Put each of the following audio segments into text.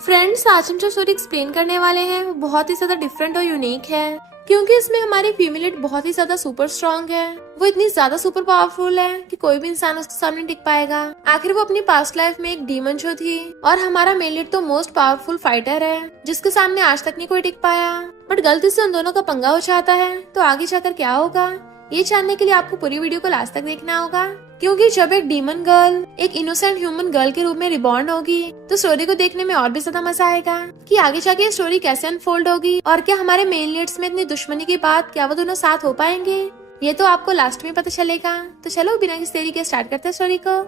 Friends, आज हम जो स्टोरी एक्सप्लेन करने वाले हैं वो बहुत ही ज्यादा डिफरेंट और यूनिक है, क्योंकि इसमें हमारी फीमेल लीड बहुत ही ज्यादा सुपर स्ट्रॉन्ग है। वो इतनी ज्यादा सुपर पावरफुल है कि कोई भी इंसान उसके सामने टिक पाएगा। आखिर वो अपनी पास्ट लाइफ में एक डीमन जो थी, और हमारा मेल लीड तो मोस्ट पावरफुल फाइटर है जिसके सामने आज तक नहीं कोई टिक पाया। बट गलती से उन दोनों का पंगा हो जाता है, तो आगे जाकर क्या होगा ये जानने के लिए आपको पूरी वीडियो को लास्ट तक देखना होगा, क्योंकि जब एक डीमन गर्ल एक इनोसेंट ह्यूमन गर्ल के रूप में रिबॉर्न होगी तो स्टोरी को देखने में और भी ज्यादा मजा आएगा कि आगे जाके ये स्टोरी कैसे अनफोल्ड होगी, और क्या हमारे मेन लीड्स में इतनी दुश्मनी के बाद क्या वो दोनों साथ हो पाएंगे ये तो आपको लास्ट में पता चलेगा। तो चलो बिना किसी देरी के स्टार्ट करते हैं स्टोरी को।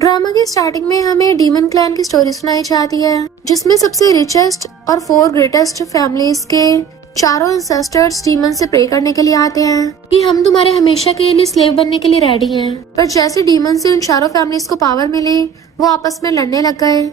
ड्रामा की स्टार्टिंग में हमें डीमन क्लैन की स्टोरी सुनाई जाती है, जिसमें सबसे रिचेस्ट और 4 ग्रेटेस्ट फैमिलीज के चारों एंसेस्टर्स डीमन से प्रे करने के लिए आते हैं कि हम तुम्हारे हमेशा के लिए स्लेव बनने के लिए रेडी हैं। पर जैसे डीमन से उन चारों फैमिलीज को पावर मिली, वो आपस में लड़ने लग गए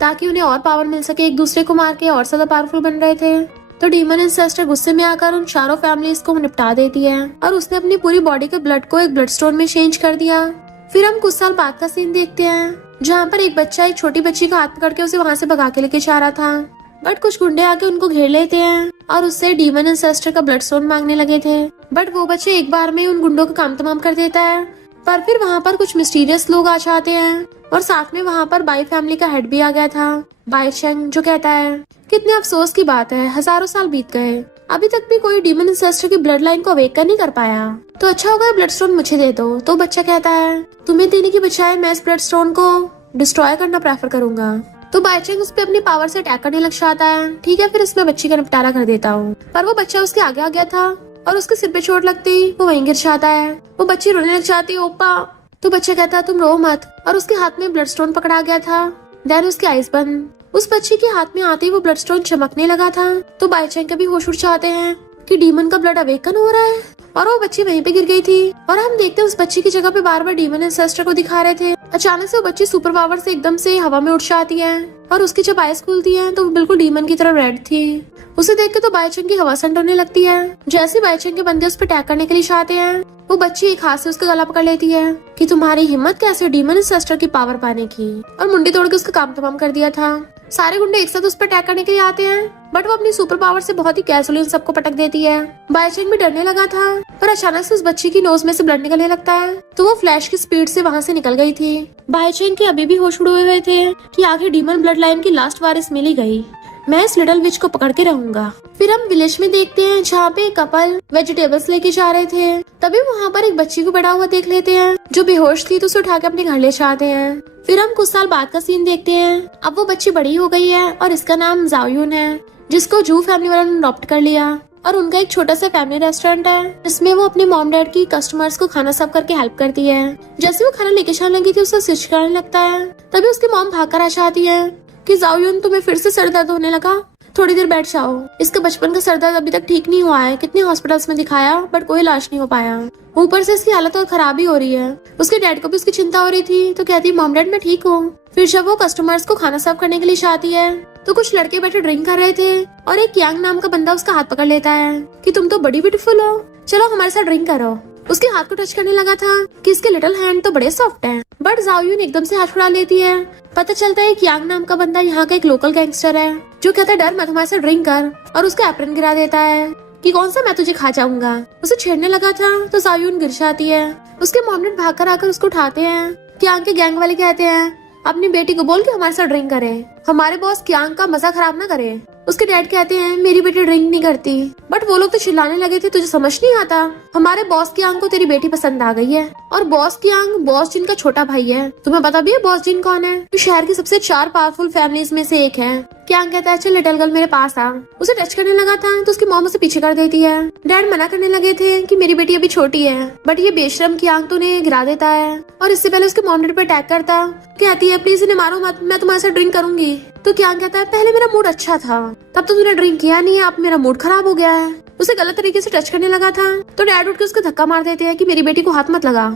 ताकि उन्हें और पावर मिल सके, एक दूसरे को मार के और ज्यादा पावरफुल बन रहे थे। तो डीमन एंसेस्टर गुस्से में आकर उन चारों फैमिलीज को निपटा देती है, और उसने अपनी पूरी बॉडी के ब्लड को एक ब्लड स्टोन में चेंज कर दिया। फिर हम कुछ साल बाद का सीन देखते हैं, जहाँ पर एक बच्चा एक छोटी बच्ची का हाथ पकड़ के उसे वहाँ से भगा के लेके जा रहा था। बट कुछ गुंडे आके उनको घेर लेते हैं और उससे डीमन एंसेस्टर का ब्लड स्टोन मांगने लगे थे। बट वो बच्चे एक बार में उन गुंडों का काम तमाम कर देता है। पर फिर वहाँ पर कुछ मिस्टीरियस लोग आ जाते हैं, और साथ में वहाँ पर बाई फैमिली का हेड भी आ गया था, बाई चेंग, जो कहता है कितने अफसोस की बात है, हजारों साल बीत गए, अभी तक भी कोई डीमन एंसेस्टर की ब्लड लाइन को अवेक नहीं कर पाया, तो अच्छा होगा ब्लड स्टोन मुझे दे दो। तो बच्चा कहता है तुम्हें देने की बजाय मैं इस ब्लड स्टोन को डिस्ट्रॉय करना प्रेफर करूंगा। तो बाईचेंग उस पे अपनी पावर से अटैक करने लग जाता है। ठीक है, फिर इसमें बच्ची का निपटारा कर देता हूँ। पर वो बच्चा उसके आगे आ गया था, और उसके सिर पे चोट लगती वो वहीं गिर जाता है। वो बच्ची रोने लग जाती है, ओपा। तो बच्चा कहता है तुम रो मत, और उसके हाथ में ब्लड स्टोन पकड़ा गया था। देन उसकी आईज बंद। उस बच्ची के हाथ में आते ही वो ब्लड स्टोन चमकने लगा था। तो बाईचेंग के भी होश उड़ जाते हैं कि डीमन का ब्लड अवेकन हो रहा है, और वो बच्ची वहीं पे गिर गई थी। और हम देखते हैं उस बच्ची की जगह पे बार बार डीमन एंसेस्टर को दिखा रहे थे। अचानक से वो बच्ची सुपर पावर से एकदम से हवा में उड़ जाती है, और उसकी जब आईज खुलती है तो वो बिल्कुल डीमन की तरह रेड थी। उसे देख के तो बाईचेंग की हवा संड होने लगती है। जैसे बाईचेंग के बंदे उस पर अटैक करने के लिए चाहते हैं, वो बच्ची एक हाथ से उसका गला पकड़ लेती है कि तुम्हारी हिम्मत कैसे डीमन एंसेस्टर की पावर पाने की, और मुंडी तोड़ के उसका काम तमाम कर दिया था। सारे गुंडे एक साथ उस पर अटैक करने के लिए आते हैं, बट वो अपनी सुपर पावर से बहुत ही कैजुअली उन सबको पटक देती है। बाईचेंग भी डरने लगा था, पर अचानक से उस बच्ची की नोज में से ब्लड निकलने लगता है, तो वो फ्लैश की स्पीड से वहाँ से निकल गई थी। बाईचेंग के अभी भी होश उड़े हुए थे कि आखिर डीमन ब्लड लाइन की लास्ट वारिस मिल ही गई, मैं इस लिटिल विच को पकड़ के रहूंगा। फिर हम विलेज में देखते हैं, जहाँ पे कपल वेजिटेबल्स लेके जा रहे थे। तभी वहाँ पर एक बच्ची को पड़ा हुआ देख लेते हैं, जो बेहोश थी, तो उसे उठा के अपने घर ले जाते हैं। फिर हम कुछ साल बाद का सीन देखते हैं। अब वो बच्ची बड़ी हो गई है, और इसका नाम जाओयुन है, जिसको जू फैमिली वालों ने अडॉप्ट कर लिया। और उनका एक छोटा सा फैमिली रेस्टोरेंट है, जिसमें वो अपने मॉम डैड की कस्टमर्स को खाना सर्व करके हेल्प करती है। जैसे वो खाना लेके जाने लगी थी, उसका स्विच करने लगता है। तभी उसकी मॉम भाग कर आ जाती है कि जाओयुन तुम्हें फिर से सर दर्द होने लगा, थोड़ी देर बैठ जाओ। इसका बचपन का सर दर्द अभी तक ठीक नहीं हुआ है, कितने हॉस्पिटल्स में दिखाया बट कोई इलाज नहीं हो पाया, ऊपर से इसकी हालत और खराब ही हो रही है। उसके डैड को भी उसकी चिंता हो रही थी, तो कहती मॉम डैड मैं ठीक हूँ। फिर जब वो कस्टमर्स को खाना सर्व करने के लिए जाती है, तो कुछ लड़के बैठे ड्रिंक कर रहे थे, और एक यांग नाम का बंदा उसका हाथ पकड़ लेता है कि तुम तो बड़ी ब्यूटीफुल हो, चलो हमारे साथ ड्रिंक करो। उसके हाथ को टच करने लगा था कि इसके लिटिल हैंड तो बड़े सॉफ्ट हैं, बट जाओयुन एकदम से हाथ छुड़ा लेती है। पता चलता है कि यांग नाम का बंदा यहाँ का एक लोकल गैंगस्टर है, जो कहता है डर मत, हमारे साथ ड्रिंक कर, और उसका एप्रन गिरा देता है कि कौन सा मैं तुझे खा जाऊंगा। उसे छेड़ने लगा था, तो जाओयुन गिर जाती है। उसके मॉम डैड भाग कर आकर उसको उठाते हैं। यांग के गैंग वाले कहते हैं अपनी बेटी को बोल के हमारे साथ ड्रिंक करे, हमारे बॉस यांग का मजा खराब ना करे। उसके डैड कहते हैं मेरी बेटी ड्रिंक नहीं करती, बट वो लोग तो चिल्लाने लगे थे तुझे समझ नहीं आता, हमारे बॉस यांग को तेरी बेटी पसंद आ गई है, और बॉस यांग बॉस जिन का छोटा भाई है। तुम्हें पता भी है बॉस जिन कौन है? तो शहर की सबसे 4 पावरफुल फैमिलीज में से एक है। यांग कहता है चल लिटिल गर्ल मेरे पास आ। उसे टच करने लगा था, तो उसकी मॉम उसे पीछे कर देती है। डैड मना करने लगे थे कि मेरी बेटी अभी छोटी है, बट ये बेशरम यांग तो उन्हें गिरा देता है, और इससे पहले उसके मॉम डैड पे अटैक करता। कहती है प्लीज इन्हें मारो मत, मैं तुम्हारे साथ ड्रिंक करूंगी। तो यांग कहता है पहले मेरा मूड अच्छा था, तब तो तूने ड्रिंक किया नहीं है, अब मेरा मूड खराब हो गया है। उसे गलत तरीके से टच करने लगा था, तो डैड उठ के उसको धक्का मार देते हैं कि मेरी बेटी को हाथ मत लगा।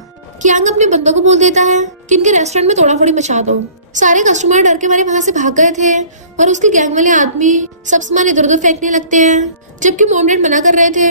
यांग अपने बंदों को बोल देता है कि इनके रेस्टोरेंट में तोड़ा फोड़ी मचा दो। सारे कस्टमर डर के मारे वहाँ से भाग गए थे, और उसके गैंग वाले आदमी सब सामान इधर उधर फेंकने लगते हैं, जबकि मॉम डैड मना कर रहे थे।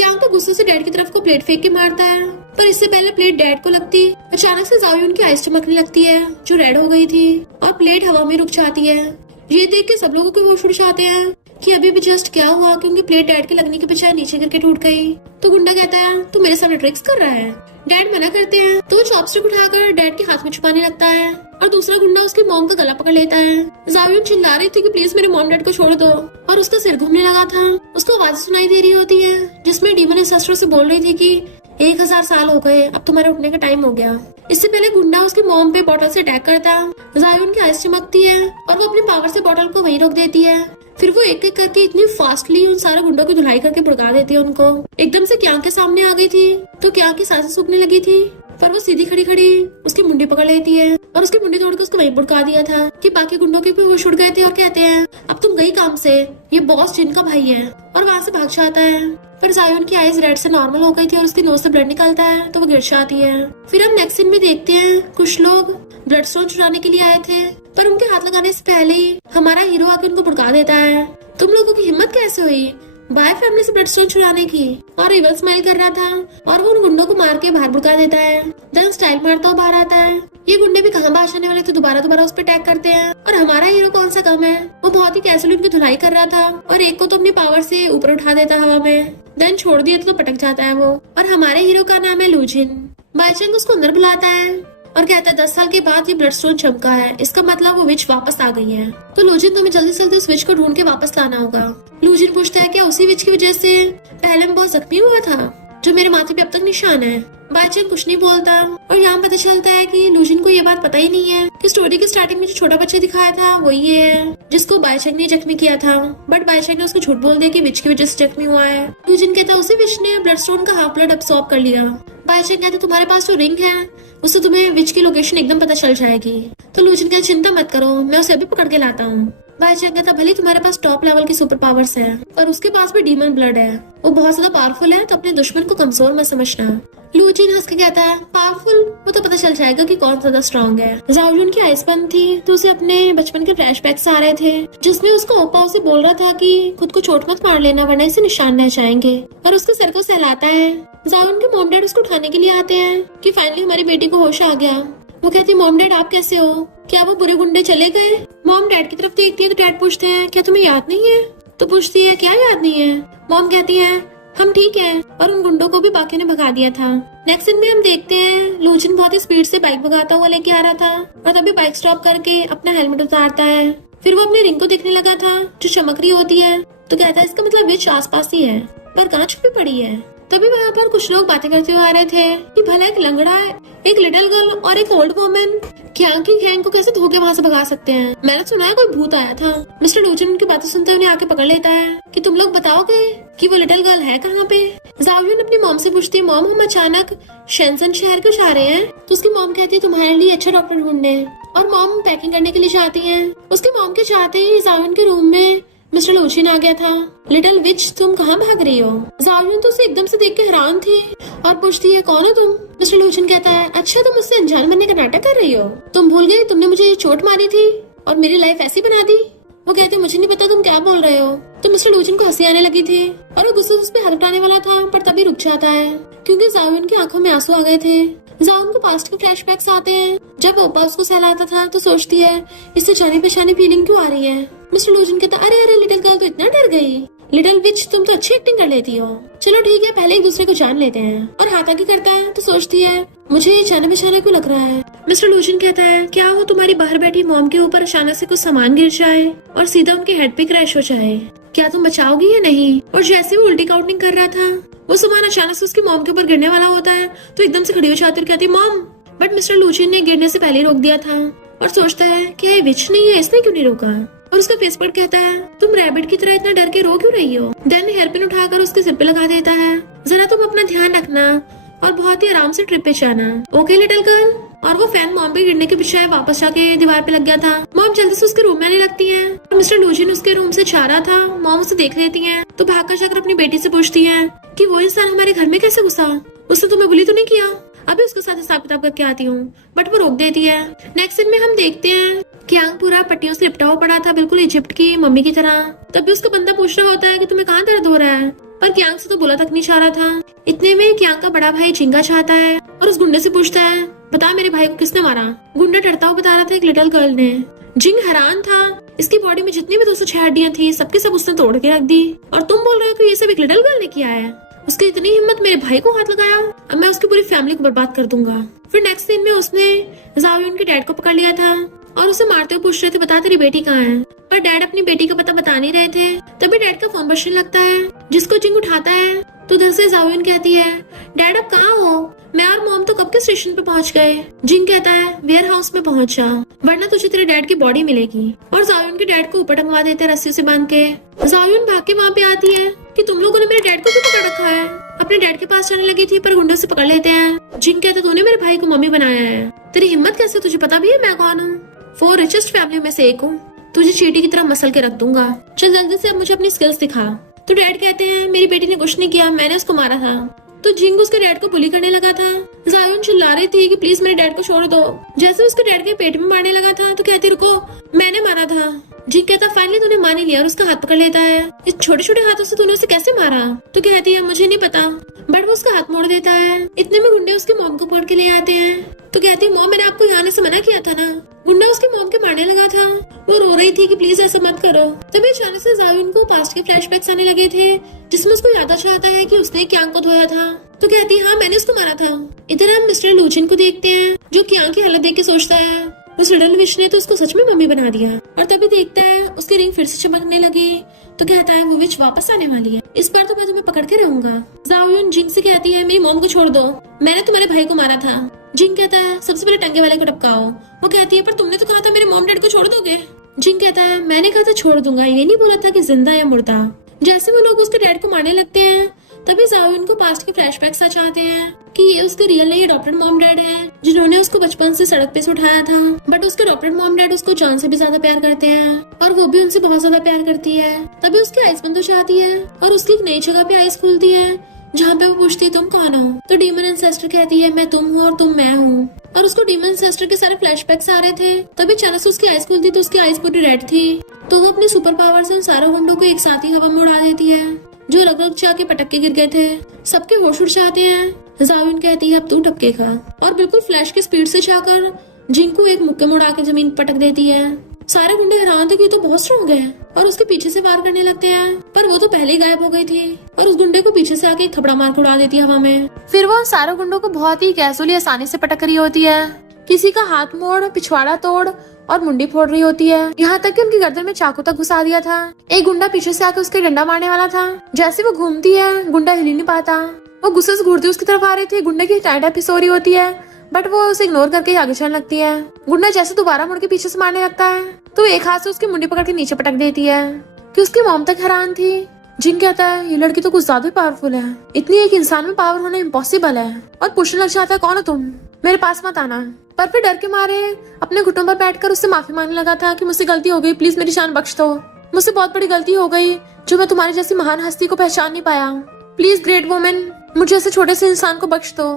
यांग तो गुस्से से डैड की तरफ को प्लेट फेंक के मारता है, पर इससे पहले प्लेट डैड को लगती। अचानक से जाओयुन की आइस चमकने लगती है, जो रेड हो गई थी, और प्लेट हवा में रुक जाती है। ये देख के सब लोगों को होश उड़ जाते हैं कि अभी भी जस्ट क्या हुआ कि उनकी प्लेट डैड के लगने के बजाय नीचे गिर के टूट गई। तो गुंडा कहता है तू मेरे सामने ट्रिक्स कर रहा है। डैड मना करते हैं तो वो चॉपस्टिक उठाकर डैड के हाथ में छुपाने लगता है और दूसरा गुंडा उसकी मॉम का गला पकड़ लेता है। जावियन चिल्ला रही थी कि प्लीज मेरे मॉम डैड को छोड़ दो और उसका सिर घूमने लगा था। उसको आवाज सुनाई दे रही होती है जिसमें डीमन एंसेस्टर से बोल रही थी कि 1000 साल हो गए, अब तुम्हारे उठने का टाइम हो गया। इससे पहले गुंडा उसकी मॉम पे बॉटल से अटैक करता। जावियन की आइस चमकती है और वो अपनी पावर से बॉटल को वहीं रोक देती है। फिर वो एक एक करके इतनी फास्टली उन सारे गुंडों की धुलाई करके भड़का देती है उनको। एकदम से क्यांग के सामने आ गई थी तो क्यांग की सांसें सूखने लगी थी, पर वो सीधी खड़ी खड़ी उसकी मुंडी पकड़ लेती है और उसकी मुंडी तोड़कर उसको वहीं भड़का दिया था कि बाकी गुंडों के भी होश उड़ गए थे और कहते हैं अब तुम गई काम से, ये बॉस जिन का भाई है, और वहाँ से भाग जाता है। पर जायोन की आइज रेड से नॉर्मल हो गई थी और उसकी नोज से ब्लड निकलता है तो वो गिर जाती है। फिर हम नेक्स्ट सीन में देखते हैं कुछ लोग ब्लड स्टोन चुराने के लिए आए थे, पर उनके हाथ लगाने से पहले ही हमारा हीरो आके उनको भड़का देता है। तुम लोगों की हिम्मत कैसे हुई बाय फैमिली से ब्लड स्टोन चुराने की? और इवल स्माइल कर रहा था और वो उन गुंडों को मार के बाहर भड़का देता है। देन स्टाइल मारता हुआ बाहर आता है। ये गुंडे भी कहाँ बाहर आने वाले थे, दोबारा उस पर अटैक करते हैं और हमारा हीरो कौन सा कम है, वो बहुत ही कैजुअली उनकी धुलाई कर रहा था और एक को तो अपनी पावर से ऊपर उठा देता हवा में, देन छोड़ दिया तो पटक जाता है वो। और हमारे हीरो का नाम है लूजिन। बाईचंग उसको अंदर बुलाता है और कहता है 10 साल के बाद ये ब्लड स्टोन चमका है, इसका मतलब वो विच वापस आ गई है। तो लूजिन तुम्हें जल्दी से जल्दी उस विच को ढूंढ के वापस लाना होगा। लूजिन पूछता है क्या उसी विच की वजह से पहले मैं बहुत जख्मी हुआ था जो मेरे माथे पे अब तक निशान है? बाईचंग कुछ नहीं बोलता और यहाँ पता चलता है कि लूजिन को ये बात पता ही नहीं है कि स्टोरी के स्टार्टिंग में जो छोटा बच्चा दिखाया था वो ये है जिसको बाईचंग ने जख्मी किया था। बट बाईचंग ने उसको झूठ बोल दिया कि विच की वजह से जख्मी हुआ है। लूजिन कहता है उसी विच ने ब्लड स्टोन का हाफ ब्लड अब्सॉर्ब कर लिया। बाईचंग कहता है तुम्हारे पास जो रिंग है उससे तुम्हें विच की लोकेशन एकदम पता चल जाएगी। तो लूजिन कहता चिंता मत करो, मैं उसे अभी पकड़ के लाता हूँ। बाईचंग कहता भले तुम्हारे पास टॉप लेवल की सुपर पावर्स है पर उसके पास भी डीमन ब्लड है, वो बहुत ज्यादा पावरफुल है, तो अपने दुश्मन को कमजोर मत समझना। लूजिन हंस के कहता है पावरफुल, वो तो पता चल जाएगा कि कौन ज्यादा स्ट्रॉन्ग है। जाओजुन की आइस बंद थी तो उसे अपने बचपन के फ्लैशबैक्स आ रहे थे जिसमें उसका ओपा उसे बोल रहा था कि खुद को चोट मत मार लेना वरना इसे निशान रह जाएंगे, और उसके सर को सहलाता है। जाओजुन के मॉम डैड उसको उठाने के लिए आते हैं कि फाइनली हमारी बेटी को होश आ गया। वो कहती मॉम डैड आप कैसे हो, क्या वो बुरे गुंडे चले गए? मॉम डैड की तरफ देखती है तो डैड पूछते हैं क्या तुम्हें याद नहीं है? तो पूछती है क्या याद नहीं है? मॉम कहती है हम ठीक हैं और उन गुंडों को भी बाकी ने भगा दिया था। नेक्स्ट सीन में हम देखते हैं लूजिन बहुत ही स्पीड से बाइक भगाता हुआ लेके आ रहा था और तभी बाइक स्टॉप करके अपना हेलमेट उतारता है। फिर वो अपने रिंग को देखने लगा था जो चमक रही होती है, तो कहता है इसका मतलब विच आसपास ही है पर कहाँ छुपी पड़ी है। तभी वहाँ पर कुछ लोग बातें करते हुए आ रहे थे कि भला एक लंगड़ा, एक लिटिल गर्ल और एक ओल्ड वुमन क्यांग की गैंग को कैसे धोखे वहाँ से भगा सकते हैं। मैंने सुना है कोई भूत आया था। मिस्टर लूजिन उनकी बातें सुनते हुए उन्हें आके पकड़ लेता है कि तुम लोग बताओगे कि वो लिटिल गर्ल है कहाँ पे। जाओजुन अपनी मॉम से पूछती है मॉम हम अचानक शेंसन शहर क्यों जा रहे हैं? तो उसकी मॉम कहती है तुम्हारे लिए अच्छा डॉक्टर ढूंढने, और मॉम पैकिंग करने के लिए जाती है। उसके मॉम के चाहते ही जाओजुन के रूम में मिस्टर लूजिन आ गया था। लिटिल विच तुम कहाँ भाग रही हो? जाओजुन तो उसे एकदम से देख के हैरान थी और पूछती है कौन हो तुम? मिस्टर लूजिन कहता है अच्छा तुम मुझसे अनजान बनने का नाटक कर रही हो, तुम भूल गई तुमने मुझे चोट मारी थी और मेरी लाइफ ऐसी बना दी। वो कहते मुझे नहीं पता तुम क्या बोल रहे हो। तो मिस्टर लूजिन को हंसी आने लगी थी और वो गुस्से से उस पे हाथ उठाने वाला था पर तभी रुक जाता है क्योंकि जाओजुन की आंखों में आंसू आ गए थे। जाओजुन को पास्ट के फ्लैशबैक्स आते हैं। जब ओपा उसको सहलाता था तो सोचती है इससे जानी पहचानी फीलिंग क्यों आ रही है। मिस्टर लूजिन कहता अरे लिटिल गर्ल तो इतना डर गई, लिटिल विच तुम तो अच्छी एक्टिंग कर लेती हो, चलो ठीक है पहले एक दूसरे को जान लेते हैं। और हाथ आगे करता है तो सोचती है मुझे ये जाने पहचाने क्यों लग रहा है। मिस्टर लूजिन कहता है क्या वो तुम्हारी बाहर बैठी मॉम के ऊपर अचानक से कुछ सामान गिर जाए और सीधा उनके हेड पे क्रैश हो जाए, क्या तुम बचाओगी या नहीं? और जैसे वो उल्टी काउंटिंग कर रहा था वो सामान अचानक से उसकी मॉम के ऊपर गिरने वाला होता है तो एकदम से खड़ी हो जाती है और कहती है मॉम। बट मिस्टर लूजिन ने गिरने से पहले रोक दिया था और सोचता है क्या ये विच नहीं है, इसने क्यों नहीं रोका? और उसका फेस पर कहता है तुम रैबिट की तरह इतना डर के रो क्यों रही हो? देन हेयर पिन उठाकर उसके सिर पे लगा देता है जरा तुम अपना ध्यान रखना और बहुत ही आराम से ट्रिप पे जाना, ओके लिटिल गर्ल। और वो फैन मॉम पे गिरने के पीछे वापस जाके दीवार पे लग गया था। मॉम जल्दी से उसके रूम में आने लगती है और मिस्टर लूजिन उसके रूम से जा रहा था। मॉम उसे देख लेती है तो भागकर जाकर अपनी बेटी से पूछती है कि वो इंसान हमारे घर में कैसे घुसा, उसने तुम्हें बुली तो नहीं किया? अभी उसके साथ हिसाब किताब करके आती हूँ। बट वो रोक देती है। नेक्स्ट सीन में हम देखते हैं क्यांग पूरा पट्टियों से लिपटा हुआ पड़ा था बिल्कुल इजिप्ट की मम्मी की तरह। तभी उसका बंदा पूछ रहा होता है कि तुम्हें कहाँ दर्द हो रहा है, पर क्यांग से तो बोला तक नहीं चाह रहा था। इतने में क्यांग का बड़ा भाई चिंगा चाहता है और उस गुंडे से पूछता है बता मेरे भाई को किसने मारा? गुंडा डरता हुआ बता रहा था एक लिटिल गर्ल ने। जिंग हैरान था, इसकी बॉडी में जितनी भी 206 हड्डियां थी सबके सब उसने तोड़ के रख दी, और तुम बोल रहे हो कि ये सब एक लिटिल गर्ल ने किया है। उसकी इतनी हिम्मत, मेरे भाई को हाथ लगाया, अब मैं उसकी पूरी फैमिली को बर्बाद कर दूंगा। फिर नेक्स्ट सीन में उसने जाओयुन के डैड को पकड़ लिया था और उसे मारते हुए पूछ रहे थे, बता तेरी बेटी कहाँ है। पर डैड अपनी बेटी का पता बता नहीं रहे थे। तभी डैड का फोन बजने लगता है, जिसको जिंग उठाता है तो उधर से जाओयुन कहती है, डैड अब कहाँ हो? मैं और मॉम तो कब के स्टेशन पे पहुंच गए। जिंग कहता है, वेयर हाउस में पहुंच जा, वरना तुझे तेरे डैड की बॉडी मिलेगी। और जाओयुन के डैड को ऊपर टंगवा देते हैं रस्सी से बांध के। जाओयुन भाग के वहाँ पे आती है कि तुम लोगों ने मेरे डैड को क्यों पकड़ रखा है। अपने डैड के पास जाने लगी थी पर गुंडों से पकड़ लेते हैं। जिंग कहता है, तूने मेरे भाई को मम्मी बनाया है, तेरी हिम्मत कैसे, तुझे पता भी है मैं कौन हूँ? 4 रिचेस्ट फैमिली में से एक हूँ, तुझे चींटी की तरह मसल के रख दूंगा। चल जल्दी से अब मुझे अपनी स्किल्स दिखा। तो डैड कहते हैं, मेरी बेटी ने कुछ नहीं किया, मैंने उसको मारा था। तो जिंग उसके डैड को बुली करने लगा था। जायुन चिल्ला रही थी कि प्लीज मेरे डैड को छोड़ दो। जैसे उसके डैड के पेट में मारने लगा था तो कहती, रुको, मैंने मारा था। जिंग कहता, फाइनली तूने मान ही लिया, और उसका हाथ पकड़ लेता है। इस छोटे छोटे हाथों से तूने उसे कैसे मारा? तो कहती है, मुझे नहीं पता, बट वो उसका हाथ मोड़ देता है। इतने में गुंडे उसकी मॉम को पकड़ के ले आते हैं। तो कहती है, मॉम मैंने आपको यहाँ आने से मना किया था ना। गुंडा उसकी मॉम के मारने लगा था, वो रो रही थी कि प्लीज ऐसा मत करो। तभी अचानक से जायुन को पास्ट के फ्लैशबैक्स आने लगे थे, जिसमें उसको याद आता है कि उसने क्यांग को धोया था। तो कहती है, हाँ मैंने उसको मारा था। इधर हम मिस्टर लूचिन को देखते हैं, जो क्यांग की हालत देख के सोचता है, उस लिटिल विश ने तो उसको सच में मम्मी बना दिया। और तभी देखता है उसकी रिंग फिर से चमकने लगी। तो कहता है, वो विच वापस आने वाली है, इस बार तो मैं तुम्हें पकड़ के रहूंगा। जाओयुन जिंग से कहती है, मेरी मॉम को छोड़ दो, मैंने तुम्हारे भाई को मारा था। जिंग कहता है, सबसे पहले टंगे वाले को टपकाओ। वो कहती है, पर तुमने तो कहा था मेरे मॉम डैड को छोड़ दोगे। जिंग कहता है, मैंने कहा था छोड़ दूंगा, ये नहीं बोला था कि जिंदा या मुर्दा। जैसे वो लोग उसके डैड को मारने लगते हैं, तभी जाओयुन को पास्ट के फ्लैशबैक्स आ जाते हैं कि ये उसके रियल नहीं अडॉप्टेड मॉम डैड है, जिन्होंने उसको बचपन से सड़क पे से उठाया था। बट उसके अडॉप्टेड मॉम डैड उसको जान से भी ज्यादा प्यार करते हैं, और वो भी उनसे बहुत ज्यादा प्यार करती है। तभी उसकी आइज बंद हो जाती है और उसकी एक नई जगह पे आइज खुलती है, जहाँ पे वो पूछती है, तुम कौन हो? तो डीमन एंसेस्टर कहती है, मैं तुम हूँ और तुम मैं हूँ। और उसको डीमन एंसेस्टर के सारे फ्लैशबैक्स आ रहे थे। तभी अचानक से उसकी आइज खुलती तो उसकी आइज पूरी रेड थी। तो वो अपने सुपर पावर से उन सारों गुंडों को एक साथ ही हवा में उड़ा देती है, जो रग रग जाके पटक के गिर गए थे। सबके होश उड़ जाते हैं। जाओयुन कहती है, अब तू टपकेगा, और बिल्कुल फ्लैश की स्पीड से जाकर जिंग को एक मुक्के में उड़ा के जमीन पटक देती है। सारे गुंडे हैरान थे कि तो बहुत स्ट्रॉन्ग है, और उसके पीछे से वार करने लगते हैं। पर वो तो पहले ही गायब हो गई थी, और उस गुंडे को पीछे से आके एक थपड़ा मार के उड़ा देती है हवा में। फिर वो उन सारे गुंडों को बहुत ही कैजुअली आसानी से पटक रही होती है। किसी का हाथ मोड़, पिछवाड़ा तोड़ और मुंडी फोड़ रही होती है, यहाँ तक कि उनकी गर्दन में चाकू तक घुसा दिया था। एक गुंडा पीछे से आके उसके डंडा मारने वाला था। जैसे वो घूमती है, गुंडा हिल नहीं पाता। वो गुस्से से घूरती उसकी तरफ आ रही थी। गुंडे की टाइट पिस हो रही होती है, बट वो उसे इग्नोर करके आगे चलने लगती है। गुंडा जैसे दोबारा मुड़ के पीछे से मारने लगता है, तो एक हाथ से उसकी मुंडी पकड़ के नीचे पटक देती है, कि उसकी मॉम तक हैरान थी। जिंग कहता है, ये लड़की तो कुछ ज्यादा पावरफुल है, इतनी एक इंसान में पावर होना इम्पॉसिबल है। और पूछने लग जाता है, कौन हो तुम, मेरे पास मत आना। पर फिर डर के मारे अपने घुटनों पर बैठकर उससे माफी मांगने लगा था कि मुझसे गलती हो गई, प्लीज मेरी जान बख्श दो, मुझसे बहुत बड़ी गलती हो गई जो मैं तुम्हारी जैसी महान हस्ती को पहचान नहीं पाया। प्लीज ग्रेट वुमेन, मुझे ऐसे छोटे से इंसान को बख्श दो,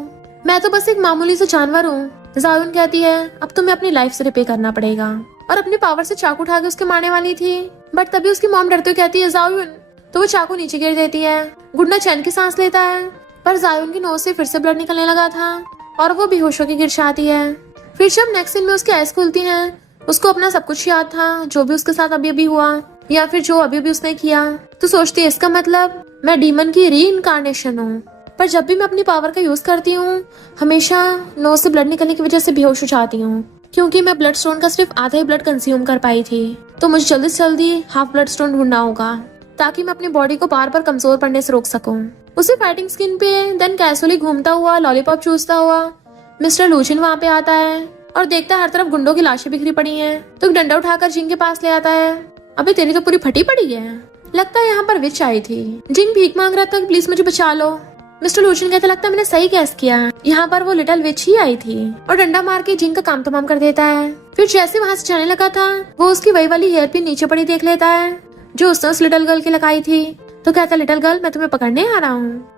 मैं तो बस एक मामूली सा जानवर हूँ। जाओयुन कहती है, अब तुम्हें अपनी लाइफ से रिपे करना पड़ेगा, और अपनी पावर से चाकू उठा के उसके मारने वाली थी। बट तभी उसकी मॉम डरते हुए कहती है, जाओयुन, तो वो चाकू नीचे गिर देती है। गुंडा चैन की सांस लेता है, पर जाओयुन की नोज से फिर से ब्लड निकलने लगा था, और वो बेहोश होकर गिर जाती है। फिर जब नेक्स्ट सीन में उसकी आइज खुलती हैं, उसको अपना सब कुछ याद था, जो भी उसके साथ अभी अभी हुआ, या फिर जो अभी अभी उसने किया। तो सोचती है, इसका मतलब मैं डीमन की री इनकारनेशन हूँ। पर जब भी मैं अपनी पावर का यूज करती हूँ, हमेशा नोज से ब्लड निकलने की वजह से बेहोश हो जाती हूँ, क्योंकि मैं ब्लड स्टोन का सिर्फ आधा ही ब्लड कंज्यूम कर पाई थी। तो मुझे जल्दी से जल्दी हाफ ब्लड स्टोन ढूंढना होगा, ताकि मैं अपनी बॉडी को बार बार कमजोर पड़ने से रोक सकूं। उसे फाइटिंग स्किन पे देन कैजुअली घूमता हुआ, लॉलीपॉप चूसता हुआ मिस्टर लूचिन वहाँ पे आता है, और देखता है हर तरफ गुंडों की लाशें बिखरी पड़ी हैं। तो एक डंडा उठाकर जिंग के पास ले आता है। अबे तेरी तो पूरी फटी पड़ी है, लगता है यहाँ पर विच आई थी। जिंग भीख मांग रहा था कि प्लीज मुझे बचा लो। मिस्टर लूचिन कहता, लगता है मैंने सही गैस किया, यहाँ पर वो लिटिल विच ही आई थी, और डंडा मार के जिंग का काम तमाम कर देता है। फिर जैसे वहाँ से जाने लगा था, वो उसकी वही वाली हेयर पिन नीचे पड़ी देख लेता है, जो उसने उस लिटिल गर्ल की लगाई थी। तो कहता, लिटिल गर्ल, मैं तुम्हें पकड़ने आ रहा हूँ।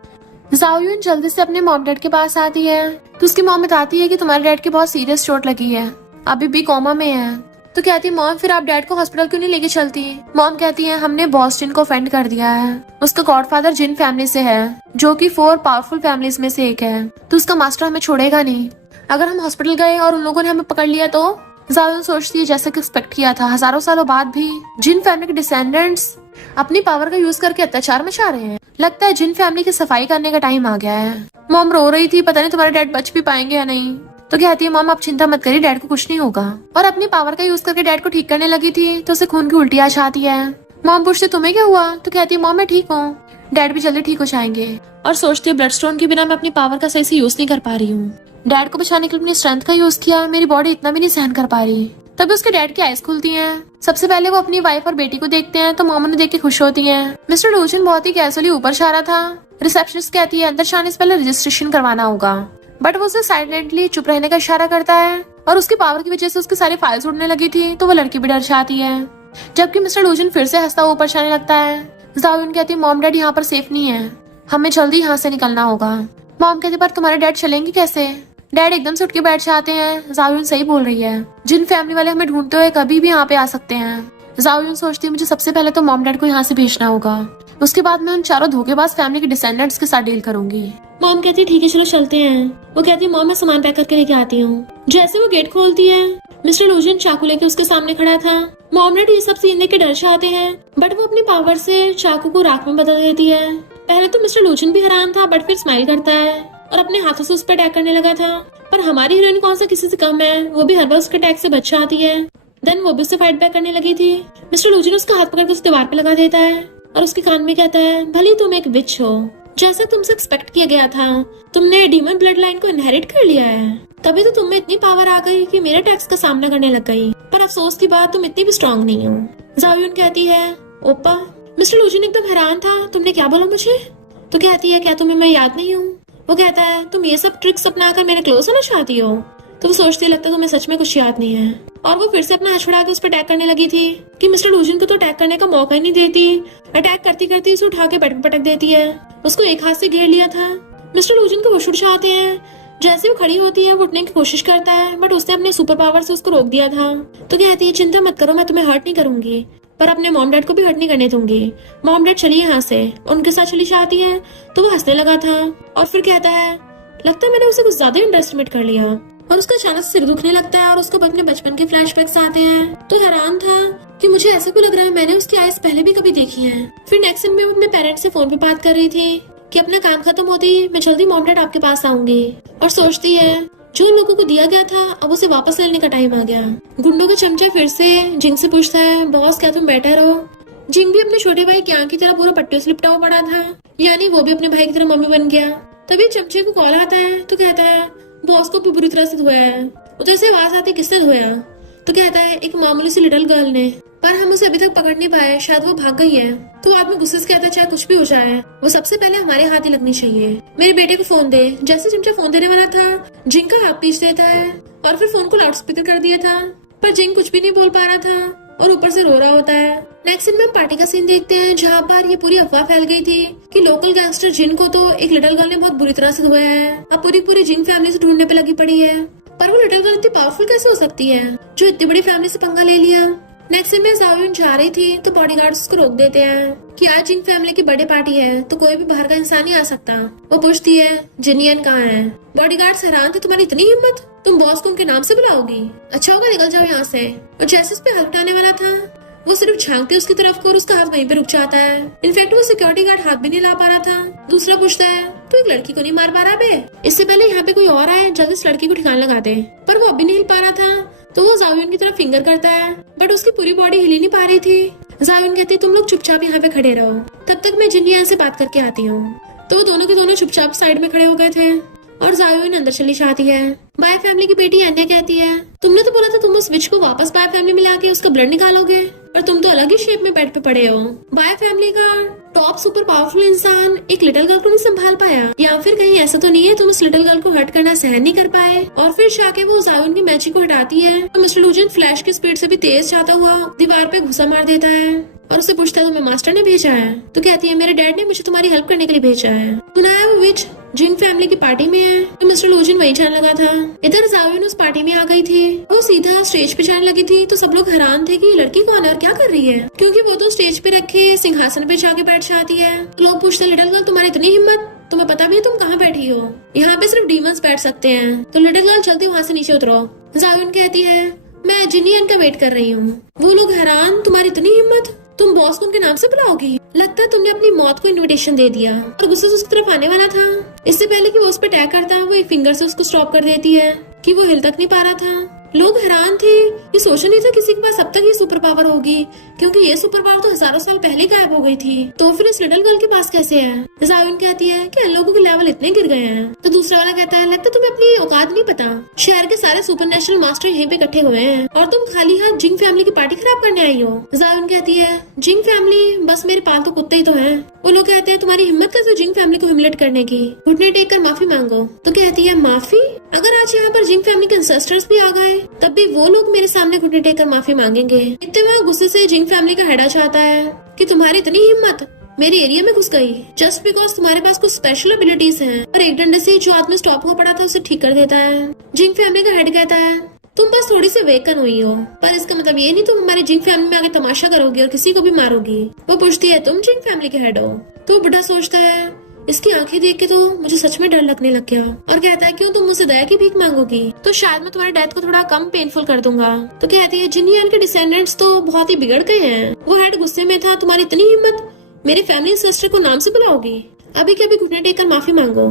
जाओयुन जल्दी से अपने मॉम डैड के पास आती है, तो उसकी मॉम बताती है कि तुम्हारे डैड की बहुत सीरियस चोट लगी है, अभी भी कोमा में है। तो कहती है, मॉम फिर आप डैड को हॉस्पिटल क्यों नहीं लेके चलती? मॉम कहती है, हमने बॉस्टन को ऑफेंड कर दिया है, उसका गॉडफादर जिन फैमिली से है, जो कि 4 पावरफुल फैमिलीज में से एक है, तो उसका मास्टर हमें छोड़ेगा नहीं। अगर हम हॉस्पिटल गए और उन लोगों ने हमें पकड़ लिया तो जायून सोचती है जैसे कि एक्सपेक्ट किया था, हजारों सालों बाद भी जिन फैमिली के डिसेंडेंट्स अपनी पावर का यूज करके अत्याचार मचा रहे हैं। लगता है जिन फैमिली की सफाई करने का टाइम आ गया है। मॉम रो रही थी, पता नहीं तुम्हारे डैड बच भी पाएंगे या नहीं। तो कहती है मॉम आप चिंता मत करिए, डैड को कुछ नहीं होगा। और अपनी पावर का यूज करके डैड को ठीक करने लगी थी तो उसे खून की उल्टी आ जाती है। मॉम पूछती तुम्हें क्या हुआ? तो कहती है मॉम मैं ठीक हूँ, डैड भी जल्दी ठीक हो जाएंगे। और सोचती है ब्लड स्टोन के बिना मैं अपनी पावर का सही से यूज नहीं कर पा रही हूँ। डैड को बचाने के लिए अपनी स्ट्रेंथ का यूज किया, मेरी बॉडी इतना भी नहीं सहन कर पा रही। तभी उसके डैड की आइज खुलती हैं। सबसे पहले वो अपनी वाइफ और बेटी को देखते हैं तो मॉम उन्हें देख के खुश होती हैं। मिस्टर लूजन बहुत ही कैजुअली ऊपर जा रहा था। रिसेप्शनिस्ट कहती है अंदर जाने से पहले रजिस्ट्रेशन करवाना होगा, बट वो उसे साइलेंटली चुप रहने का इशारा करता है। और उसकी पावर की वजह से उसकी सारी फाइल्स उड़ने लगी थी तो वो लड़की भी डर जाती है। जबकि मिस्टर लूजन फिर से हंसता ऊपर जाने लगता है। जायून कहती है मॉम डैड यहाँ पर सेफ नहीं है, हमें जल्दी यहाँ से निकलना होगा। मॉम कहती पर तुम्हारे डैड चलेंगे कैसे? डैड एकदम से उठ के बैठ जाते हैं। जायून सही बोल रही है, जिन फैमिली वाले हमें ढूंढते हुए कभी भी यहाँ पे आ सकते हैं। जायून सोचती है मुझे सबसे पहले तो मॉम डैड को यहाँ से भेजना होगा, उसके बाद मैं उन चारों धोखेबाज फैमिली के डिसेंडेंट्स के साथ डील करूंगी। मॉम कहती है ठीक है चलो चलते हैं। वो कहती है मॉम मैं सामान पैक करके लेके आती हूँ। जैसे वो गेट खोलती है मिस्टर लूजन चाकू लेके उसके सामने खड़ा था। मॉम डैड ये सब सीन देख के डर जाते हैं, बट वो अपनी पावर से चाकू को राख में बदल देती है। पहले तो मिस्टर लूजन भी हैरान था, बट फिर स्माइल करता है और अपने हाथों से उस पर अटैक करने लगा था। पर हमारी हीरोइन कौन सा किसी से कम है, वो भी हर बार उसके अटैक से बच जाती है। देन वो भी उससे फाइट बैक करने लगी थी। मिस्टर लूजन उसका हाथ पकड़कर उस दीवार पे लगा देता है और उसके कान में कहता है भले तुम एक विच हो, जैसा तुमसे एक्सपेक्ट किया गया था, तुमने डीमन ब्लड लाइन को इनहेरिट कर लिया है, तभी तो तुम में इतनी पावर आ गई कि मेरे अटैक्स का सामना करने लग गई। पर अफसोस की बात तुम इतनी भी स्ट्रांग नहीं हो। जायून कहती है ओपा। मिस्टर लूजन एकदम हैरान था, तुमने क्या बोला मुझे? तो कहती है क्या तुम्हें मैं याद नहीं हूँ? वो कहता है तुम ये सब ट्रिक्स अपनाकर मेरे क्लोज होना चाहती हो? तो वो सोचती लगता है तुम्हें सच में कुछ याद नहीं है। और वो फिर से अपना हाथ छुड़ा के उस पर अटैक करने लगी थी कि मिस्टर लूजन को तो अटैक करने का मौका ही नहीं देती। अटैक करती करती उसे उठा के बेड पे पटक देती है। उसको एक हाथ से घेर लिया था। मिस्टर लूजन को वो उठ जाते हैं। जैसे वो खड़ी होती है वो उठने की कोशिश करता है, बट उसने अपने सुपर पावर से उसको रोक दिया था। तो कहती है चिंता मत करो, मैं तुम्हें हर्ट नहीं करूंगी, पर अपने मॉम डैड को भी हर्ट नहीं करने दूंगी। मॉम डैड चली यहाँ से, उनके साथ चली जाती है। तो वो हंसने लगा था और फिर कहता है लगता है मैंने उसे कुछ ज्यादा अंडरएस्टिमेट कर लिया। और उसका अचानक सिर दुखने लगता है और उसको अपने बचपन के फ्लैशबैक्स आते हैं। तो हैरान था कि मुझे ऐसा क्यों लग रहा है मैंने उसकी आइज पहले भी कभी देखी है। फिर नेक्स्ट सीन में वो अपने पेरेंट्स से फोन पे बात कर रही थी कि अपना काम खत्म होते ही मैं जल्दी मॉम डैड आपके पास आऊंगी। और सोचती है जो लोगों को दिया गया था अब उसे वापस लेने का टाइम आ गया। गुंडों का चमचा फिर से जिंग से पूछता है बॉस क्या तुम बेटर हो? जिंग भी अपने छोटे भाई क्या की तरह पूरा पट्टियों से लिपटा हुआ पड़ा था, यानी वो भी अपने भाई की तरह मम्मी बन गया। तभी चमचे को कॉल आता है तो कहता है बॉस को भी बुरी तरह से धोया है। उधर से आवाज आती है किसने धोया? तो कहता है एक मामूली सी लिटिल गर्ल ने, पर हम उसे अभी तक पकड़ नहीं पाए, शायद वो भाग गई है। तो आदमी गुस्से से कहता है चाहे कुछ भी हो जाए वो सबसे पहले हमारे हाथ ही लगनी चाहिए, मेरे बेटे को फोन दे। जैसे चमचा फोन देने वाला था जिंग का हाथ पीछ देता है और फिर फोन को लाउड स्पीकर कर दिया था, पर जिंग कुछ भी नहीं बोल पा रहा था और ऊपर से रो रहा होता है। नेक्स्ट सीन में हम पार्टी का सीन देखते हैं जहाँ पर ये पूरी अफवाह फैल गई थी कि लोकल गैंगस्टर जिन को तो एक लिटिल गर्ल ने बहुत बुरी तरह से धोया है। अब पूरी जिन फैमिली से ढूंढने पे लगी पड़ी है, पर वो लिटिल गर्ल इतनी पावरफुल कैसे हो सकती है जो इतनी बड़ी फैमिली से पंगा ले लिया। नेक्स्ट सीन में जायून जा रही थी तो बॉडीगार्ड्स उसको रोक देते हैं कि आज जिन फैमिली की बर्थडे पार्टी है तो कोई भी बाहर का इंसान नहीं आ सकता। वो पूछती है जिनियन कहाँ है? बॉडीगार्ड्स हैरान थे, तुम्हारी इतनी हिम्मत, तुम बॉस को उनके नाम से बुलाओगी? अच्छा होगा निकल जाओ यहाँ से। और जैसे उस पे हाथ उठाने वाला था वो सिर्फ झांकते उसकी तरफ को और उसका हाथ वहीं पे रुक जाता है। इनफैक्ट वो सिक्योरिटी गार्ड हाथ भी नहीं ला पा रहा था। दूसरा पूछता है तो एक लड़की को नहीं मार पा रहा बे? इससे पहले यहाँ पे कोई और आए जल्दी इस लड़की को ठिकाना लगा दे। पर वो अभी नहीं हिल पा रहा था तो वो जायून की तरफ फिंगर करता है, बट उसकी पूरी बॉडी हिल ही नहीं पा रही थी। जायून कहती तुम लोग चुपचाप यहाँ पे खड़े रहो, तब तक मैं जिनियन से बात करके आती हूँ। तो दोनों के दोनों चुपचाप साइड में खड़े हो गए थे और जायून अंदर चली जाती है। बाय फैमिली की बेटी अन्या कहती है तुमने तो बोला था तुम उस विच को वापस बाय फैमिली में लाके उसका ब्लड निकालोगे, पर तुम तो अलग ही शेप में बेड पे पड़े हो। बाय फैमिली का टॉप सुपर पावरफुल इंसान एक लिटिल गर्ल को नहीं संभाल पाया, या फिर कहीं ऐसा तो नहीं है तुम उस लिटिल गर्ल को हर्ट करना सहन नहीं कर पाए? और फिर जाके वो जायून की मैचिक को हटाती है तो मिस्टर लूजन फ्लैश की स्पीड से भी तेज जाता हुआ दीवार पे घुसा मार देता है और उसे पूछता है तुम्हें मास्टर ने भेजा है? तो कहती है मेरे डैड ने मुझे तुम्हारी हेल्प करने के लिए भेजा है। सुना है वो विच जिन फैमिली की पार्टी में है। तो मिस्टर लूजन वहीं जाने लगा था। इधर जायून उस पार्टी में आ गई थी। वो सीधा स्टेज पे जाने लगी थी तो सब लोग हैरान थे कि ये लड़की कौन है और क्या कर रही है, क्योंकि वो तो स्टेज पे रखे सिंहासन पे जाके बैठ जाती है। तो लोग पूछते लिटिल गर्ल तुम्हारी इतनी हिम्मत, तुम्हें पता भी है तुम कहाँ बैठी हो? यहाँ पे सिर्फ डीमंस बैठ सकते हैं। तो लिटिल गर्ल जल्दी वहाँ से नीचे उतरो। जायून कहती है मैं जिनियन का वेट कर रही हूँ। वो लोग हैरान, तुम्हारी इतनी हिम्मत, तुम बॉस को उनके नाम से बुलाओगी? लगता है तुमने अपनी मौत को इनविटेशन दे दिया। और गुस्सा उसकी तरफ आने वाला था। इससे पहले कि वो उस पर अटैक करता, वो एक फिंगर से उसको स्टॉप कर देती है कि वो हिल तक नहीं पा रहा था। लोग हैरान थे, ये सोचा नहीं था किसी के पास अब तक ये सुपर पावर होगी, क्योंकि ये सुपर पावर तो हजारों साल पहले गायब हो गई थी। तो फिर इस लिटिल गर्ल के पास कैसे है? जायुन कहती है कि इन लोगों के लेवल इतने गिर गए हैं। तो दूसरा वाला कहता है, लगता है तुम्हें अपनी औकात नहीं पता। शहर के सारे सुपरनेचुरल मास्टर यहीं पे इकट्ठे हुए हैं और तुम खाली हाथ जिंग फैमिली की पार्टी खराब करने आई हो। जायुन कहती है, जिंग फैमिली बस मेरे पालतू कुत्ते ही तो है। वो लोग कहते हैं, तुम्हारी हिम्मत कैसे जिंग फैमिली को ह्यूमिलेट करने की? घुटने टेक कर माफी मांगो। तो कहती है, माफी? अगर आज यहाँ पर जिंग फैमिली के एंसेस्टर्स भी आ गए तब भी वो लोग मेरे सामने घुटने टेक कर माफी मांगेंगे। इतने में गुस्से से जिंग फैमिली का हेड आ चाहता है कि तुम्हारी इतनी हिम्मत, मेरे एरिया में घुस गई जस्ट बिकॉज तुम्हारे पास कुछ स्पेशल एबिलिटीज हैं। और एक डंडे से जो आदमी स्टॉप हुआ पड़ा था उसे ठीक कर देता है। जिंग फैमिली का हेड कहता है, तुम बस थोड़ी सी वेकन हुई हो, पर इसका मतलब ये नहीं तुम हमारी जिंग फैमिली में आगे तमाशा करोगी और किसी को भी मारोगी। वो पूछती है, तुम जिंग फैमिली के हेड हो? तो बुढ़ा सोचता है, इसकी आंखें देख के तो मुझे सच में डर लगने लग गया, और कहता है, क्यों तुम मुझसे दया की भीख मांगोगी? तो शायद मैं तुम्हारे डेथ को थोड़ा कम पेनफुल कर दूंगा। तो कहती है, जिनियन के डिसेंडेंट्स तो बहुत ही बिगड़ गए हैं। वो हेड गुस्से में था, तुम्हारी इतनी हिम्मत, मेरे फैमिली सिस्टर को नाम से बुलाओगी? अभी के अभी घुटने टेक कर माफी मांगो।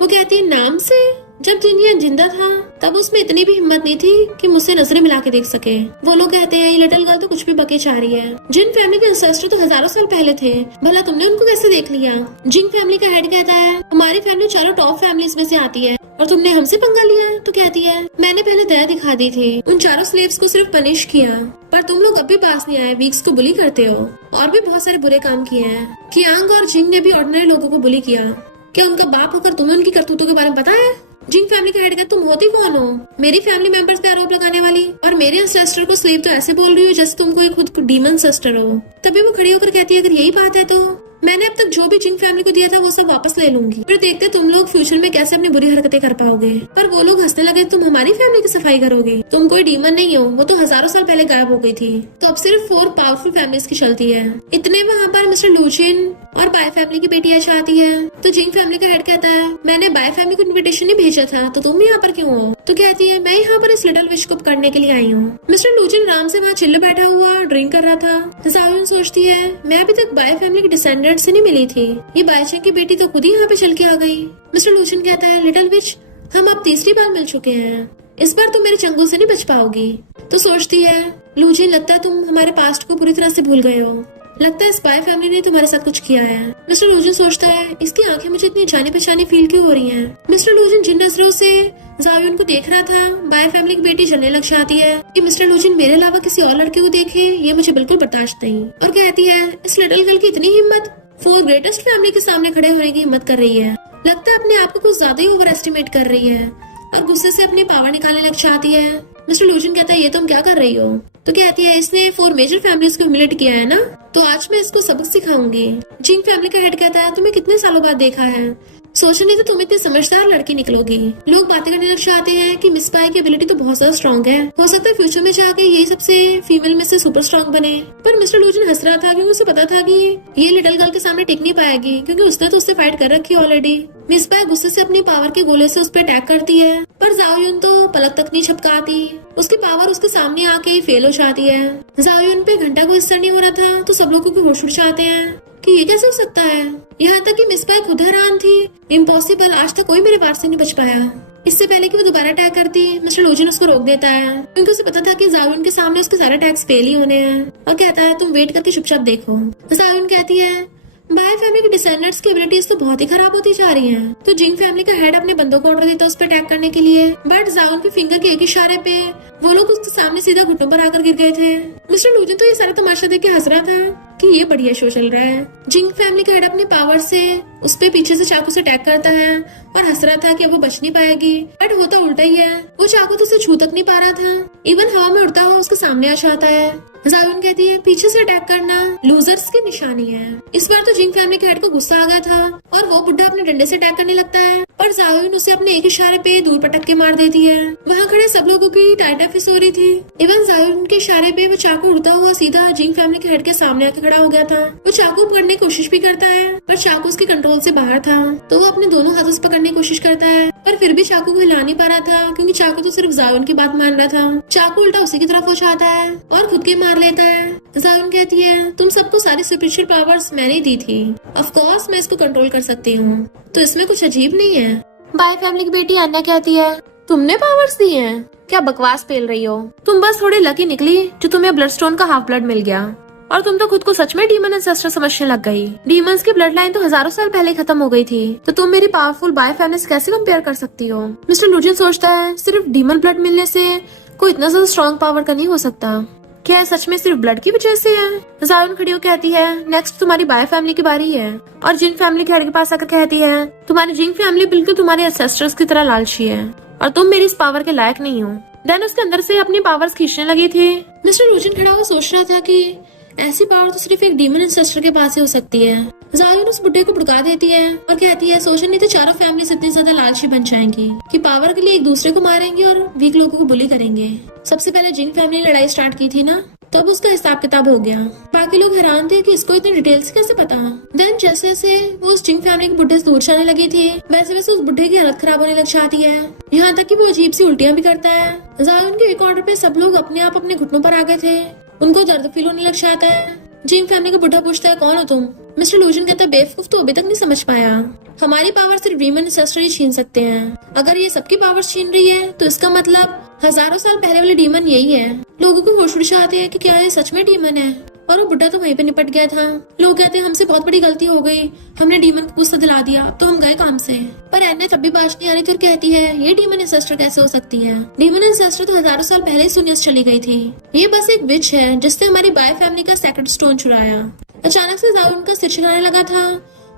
वो कहती है, नाम से? जब जिनियन जिंदा था तब उसमें इतनी भी हिम्मत नहीं थी कि मुझसे नजरें मिला के देख सके। वो लोग कहते हैं, ये लिटिल गर्ल तो कुछ भी बके चाह रही है। जिन फैमिली के एंसेस्टर तो हजारों साल पहले थे, भला तुमने उनको कैसे देख लिया? जिंग फैमिली का हेड कहता है, हमारी फैमिली चारों टॉप फैमिलीज में से आती है और तुमने हमसे पंगा लिया? तो कहती है, मैंने पहले दया दिखा दी थी, उन चारों स्लेव्स को सिर्फ पनिश किया, पर तुम लोग अब भी पास नहीं आए, वीक्स को बुली करते हो और भी बहुत सारे बुरे काम किए हैं। कियांग और जिंग ने भी ऑर्डिनरी लोगों को बुली किया। क्या उनका बाप होकर तुम्हें उनकी करतूतों के बारे में पता है? जिंग फैमिली का हेड कहता, तुम होती कौन हो मेरी फैमिली मेंबर्स पे आरोप लगाने वाली? और मेरे सिस्टर को स्लेव तो ऐसे बोल रही हो जैसे तुम कोई खुद डीमन सिस्टर हो। तभी वो खड़ी होकर कहती है, अगर यही बात है तो मैंने अब तक जो भी जिंग फैमिली को दिया था वो सब वापस ले लूंगी। फिर देखते तुम लोग फ्यूचर में कैसे अपनी बुरी हरकतें कर पाओगे। पर वो लोग हंसने लगे, तुम हमारी फैमिली की सफाई करोगे? तुम कोई डीमन नहीं हो, वो तो हजारों साल पहले गायब हो गई थी। तो अब सिर्फ 4 पावरफुल फैमिलीज की चलती है। इतने में वहाँ पर मिस्टर लूचिन और बाय फैमिली की बेटी आ चाहती है। तो जिंग फैमिली का हेड कहता है, मैंने बाय फैमिली को इन्विटेशन नहीं भेजा था, तो तुम यहाँ पर क्यों हो? तो कहती है, मैं यहाँ पर इस लिटिल विश को करने के लिए आई हूँ। मिस्टर लूचिन आराम से वहाँ चिल्ल बैठा हुआ ड्रिंक कर रहा था। जायुन सोचती है, मैं अभी तक बाय फैमिली के डिसेंडेंट से नहीं मिली थी, ये बायचेंग की बेटी तो खुद ही यहाँ पे चल के आ गई। मिस्टर लूचिन कहता है, लिटिल विच, हम अब तीसरी बार मिल चुके हैं, इस बार तुम मेरे चंगुल से नहीं बच पाओगी। तो सोचती है, लूचिन, लगता है तुम हमारे पास्ट को पूरी तरह से भूल गए हो, लगता है स्पाई फैमिली ने तुम्हारे साथ कुछ किया है। मिस्टर लूजिन सोचता है, इसकी आंखें मुझे इतनी जानी पहचानी फील क्यों हो रही हैं? मिस्टर लूजिन जिन नजरों से जायुन को देख रहा था, बाय फैमिली की बेटी जलने लग जाती है कि मिस्टर लूजिन मेरे अलावा किसी और लड़के को देखे, ये मुझे बिल्कुल बर्दाश्त नहीं। और कहती है, इस लिटिल गर्ल की इतनी हिम्मत, 4 ग्रेटेस्ट फैमिली के सामने खड़े होने की हिम्मत कर रही है, लगता है अपने आप को कुछ ज्यादा ही ओवर एस्टिमेट कर रही है और गुस्से से अपनी पावर निकालने लग जाती है। मिस्टर लूजिन कहता है, ये तुम क्या कर रही हो? तो कहती है, इसने 4 मेजर फैमिलीज को ह्यूमिलेट किया है ना, तो आज मैं इसको सबक सिखाऊंगी। जिंग फैमिली का हेड कहता है, तुम्हें कितने सालों बाद देखा है, सोचा नहीं था तुम इतनी समझदार लड़की निकलोगी। लोग बातें करने लग जाते हैं कि मिस पाई की एबिलिटी तो बहुत ज्यादा स्ट्रॉन्ग है, हो सकता है फ्यूचर में जाके यही सबसे फीमेल में से सुपर स्ट्रॉन्ग बने। पर मिस्टर लूजिन हंस रहा था क्योंकि उसे पता था कि ये लिटिल गर्ल के सामने टिक नहीं पाएगी, क्योंकि उसने तो उससे फाइट कर रखी है ऑलरेडी। मिस पाई गुस्से से अपनी पावर के गोले से उस पर अटैक करती है, पर जाओयुन तो पलक तक नहीं झपकाती, उसकी पावर उसके सामने आके ही फेल हो जाती है। जाओयुन पे घंटा को असर नहीं हो रहा था तो सब लोगों को होश उड़ जाते हैं कि ये कैसे हो सकता है। यहाँ तक कि मिस पाई खुद हैरान थी, इम्पॉसिबल, आज तक कोई मेरे वार से नहीं बच पाया। इससे पहले कि वो दोबारा अटैक करती, मिस्टर लूजिन उसको रोक देता है क्योंकि उसे पता था कि जायुन के सामने उसके सारे अटैक्स फेल ही होने हैं, और कहता है, तुम वेट करके चुपचाप देखो। जायुन कहती है, बाय फैमिली के डिसेंडेंट्स की एबिलिटीज तो बहुत ही खराब होती जा रही हैं। तो जिंग फैमिली का हेड अपने बंदों को ऑर्डर देता है उस पर अटैक करने के लिए, बट जायुन के फिंगर के एक इशारे पे वो लोग उसके सामने सीधा घुटनों पर आकर गिर गए थे। मिस्टर लूजिन तो ये सारा तमाशा देख के हंस रहा था कि ये बढ़िया शो चल रहा है। जिंग फैमिली का हेड अपने पावर से उस पे पीछे से चाकू से अटैक करता है और हंस रहा था कि अब वो बच नहीं पाएगी, बट होता उल्टा ही है। वो चाकू तो उसे छू तक नहीं पा रहा था, इवन हवा में उड़ता हुआ उसके सामने आ जाता है। जायुन कहती है, पीछे से अटैक करना लूजर्स की निशानी है। इस बार तो जिंग फैमिली के हेड को गुस्सा आ गया था और वो बुढ़ा अपने डंडे से अटैक करने लगता है, पर जायोन उसे अपने एक इशारे पे दूर पटक के मार देती है। वहाँ खड़े सब लोगों की टाइटाफिस हो रही थी। इवन जायोन के इशारे पे वो चाकू उड़ता हुआ सीधा जिंग फैमिली के हेड के सामने आके खड़ा हो गया था। वो चाकू पकड़ने की कोशिश भी करता है पर चाकू उसके कंट्रोल से बाहर था, तो वो अपने दोनों हाथों से पकड़ने की कोशिश करता है पर फिर भी चाकू को हिला नहीं पा रहा था, क्योंकि चाकू तो सिर्फ जायोन की बात मान रहा था। चाकू उल्टा उसी की तरफ हो जाता है और खुद के मार लेता है। जायोन कहती है, तुम सबको सारी सुपरफिशियल पावर्स मैंने दी थी, ऑफ कोर्स मैं इसको कंट्रोल कर सकती हूँ, तो इसमें कुछ अजीब नहीं है। बाय फैमिली की बेटी अन्या कहती है, तुमने पावर्स दी हैं? क्या बकवास पेल रही हो? तुम बस थोड़ी लकी निकली जो तुम्हें ब्लड स्टोन का हाफ ब्लड मिल गया, और तुम तो खुद को सच में डीमन एंसेस्टर समझने लग गई। डीमंस की ब्लड लाइन तो हजारों साल पहले खत्म हो गई थी, तो तुम मेरी पावरफुल बाय फैमिली से कैसे कंपेयर कर सकती हो? मिस्टर लूजिन सोचता है, सिर्फ डीमन ब्लड मिलने से कोई इतना ज्यादा स्ट्रॉन्ग पावर का नहीं हो सकता। क्या सच में सिर्फ ब्लड की वजह से है? जायोन खड़ी होकर कहती है, नेक्स्ट तुम्हारी बाय फैमिली की बारी है, और जिंग फैमिली के हेड के पास आकर कहती है, तुम्हारी जिंग फैमिली बिल्कुल तुम्हारे एंसेस्टर्स की तरह लालची है और तुम मेरी इस पावर के लायक नहीं हो। देन उसके अंदर से अपनी पावर्स खींचने लगी थी। मिस्टर लूजिन खड़ा हुआ सोच रहा था कि ऐसी पावर तो सिर्फ एक डीमन एंसेस्टर के पास ही हो सकती है। जायोन उस बुड्ढे को भड़का देती है और कहती है, सोचने नहीं तो चारों फैमिलीज इतनी ज्यादा लालची बन जाएंगी कि पावर के लिए एक दूसरे को मारेंगे और वीक लोगों को बुली करेंगे। सबसे पहले जिंग फैमिली ने लड़ाई स्टार्ट की थी ना, तब उसका हिसाब किताब हो गया। बाकी लोग हैरान थे कि इसको इतनी डिटेल से कैसे पता। देन जैसे जैसे वो उस जिंग फैमिली के बुड्ढे से दूर जाने लगी थी, वैसे वैसे उस बुड्ढे की हालत खराब होने लग जाती है, यहाँ तक कि वो अजीब सी उल्टियां भी करता है। जायोन के एक ऑर्डर पे सब लोग अपने आप अपने घुटनों पर आ गए थे, उनको दर्द फील होने लग जाता है। जिंग फैमिली का बुड्ढा पूछता है, कौन हो तुम? मिस्टर लूजिन कहता है, बेवकूफ, तो अभी तक नहीं समझ पाया, हमारी पावर सिर्फ डीमन एंसेस्टर ही छीन सकते हैं। अगर ये सबकी पावर्स छीन रही है तो इसका मतलब हजारों साल पहले वाले डीमन यही है। लोगों को होश उड़ जाते हैं कि क्या ये सच में डीमन है, और वो बुड्ढा तो वहीं पे निपट गया था। लोग कहते हैं, हमसे बहुत बड़ी गलती हो गई, हमने डीमन को गुस्सा दिला दिया तो हम गए काम से। पर एन्ने तब भी बाज नहीं आ रही थी और कहती है, ये डीमन एंसेस्टर कैसे हो सकती है? डीमन एंसेस्टर तो हजारों साल पहले ही शून्य से चली गई थी, ये बस एक विच है जिसने हमारी बाय फैमिली का सेक्रेट स्टोन चुराया। अचानक से जायोन का सिर छिड़ाने लगा था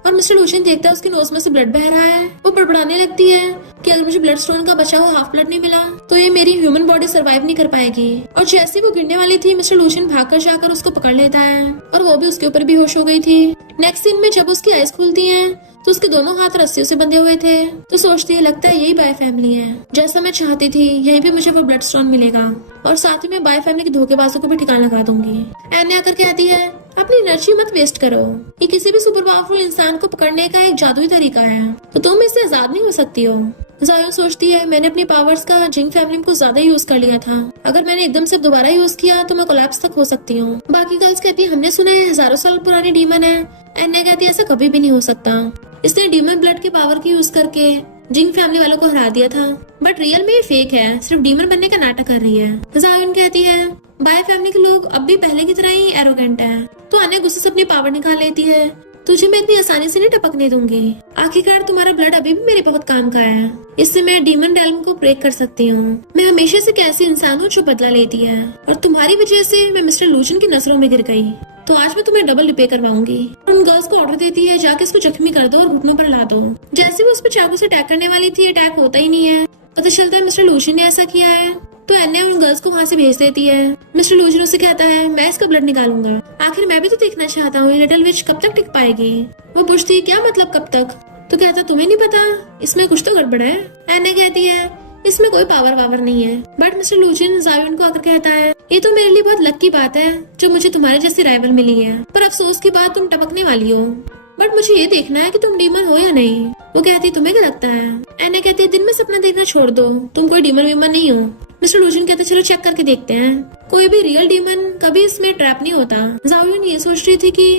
और मिस्टर लूजिन देखता है उसकी नोज में से ब्लड बह रहा है। वो बड़बड़ाने लगती है कि अगर मुझे ब्लड स्टोन का बचा हुआ हाफ ब्लड नहीं मिला तो ये मेरी ह्यूमन बॉडी सरवाइव नहीं कर पाएगी। और जैसे वो गिरने वाली थी, मिस्टर लूजिन भागकर जाकर उसको पकड़ लेता है और वो भी उसके ऊपर भी होश हो गई थी। नेक्स्ट सीन में जब उसकी आईज खुलती है तो उसके दोनों हाथ रस्सियों से बंधे हुए थे, तो सोचती है, लगता है यही बाय फैमिली है, जैसा मैं चाहती थी, यहीं भी मुझे वो ब्लड स्टोन मिलेगा और साथ ही मैं बाय फैमिली के धोखेबाजों को भी ठिकाना लगा दूंगी। एन्ने आकर कहती है, अपनी एनर्जी मत वेस्ट करो, ये किसी भी सुपर पावरफुल इंसान को पकड़ने का एक जादुई तरीका है, तो तुम इससे आजाद नहीं हो सकती हो। जायोन सोचती है, मैंने अपनी पावर्स का जिंग फैमिली में कुछ ज्यादा यूज कर लिया था, अगर मैंने एकदम से दोबारा यूज किया तो मैं कोलैप्स तक हो सकती हूँ। बाकी गर्ल्स कहती है, हमने सुना है हजारों साल पुरानी डीमन है। एन्ने कहती है, ऐसा कभी भी नहीं हो सकता, इसने डीमन ब्लड के पावर की यूज करके जिंग फैमिली वालों को हरा दिया था, बट रियल में ये फेक है, सिर्फ डीमन बनने का नाटक कर रही है। जायोन कहती है, बाय फैमिली के लोग अब भी पहले की तरह ही एरोगेंट है, तो अन्य गुस्से से अपनी पावर निकाल लेती है, तुझे मैं इतनी आसानी से नहीं टपकने दूंगी, आखिरकार तुम्हारा ब्लड अभी भी मेरे बहुत काम का है, इससे मैं डीमन रेल्म को ब्रेक कर सकती हूँ। मैं हमेशा से एक ऐसी इंसान हूँ जो बदला लेती है, और तुम्हारी वजह से मैं मिस्टर लूजिन की नजरों में गिर गई, तो आज मैं तुम्हें डबल रिपे करवाऊंगी। और उन गर्ल्स को ऑर्डर देती है, जाके इसको जख्मी कर दो और घुटनों पर ला दो। जैसे वो उस पर चाकू से अटैक करने वाली थी, अटैक होता ही नहीं है। पता चलता है मिस्टर लूजिन ने ऐसा किया है, तो एन्ने उन गर्ल्स को वहाँ से भेज देती है। मिस्टर लूजिन उससे कहता है, मैं इसका ब्लड निकालूंगा, आखिर मैं भी तो देखना चाहता हूँ ये लिटिल विच कब तक टिक पाएगी। वो पूछती है, क्या मतलब कब तक? तो कहता, तुम्हें नहीं पता, इसमें कुछ तो गड़बड़ है। एन्ने कहती है, इसमें कोई पावर नहीं है, बट मिस्टर लूजिन जायोन को आकर कहता है, ये तो मेरे लिए बहुत लक की बात है जो मुझे तुम्हारे जैसी राइवल मिली है, पर अफसोस की बात तुम टपकने वाली हो, बट मुझे ये देखना है कि तुम डीमन हो या नहीं। वो कहती, तुम्हें क्या लगता है? एन्ने कहती है, दिन में सपना देखना छोड़ दो, तुम कोई डीमन वीमन नहीं हो। मिस्टर लूजिन कहते, चलो चेक करके देखते हैं, कोई भी रियल डीमन कभी इसमें ट्रैप नहीं होता। जायोन ये सोच रही थी कि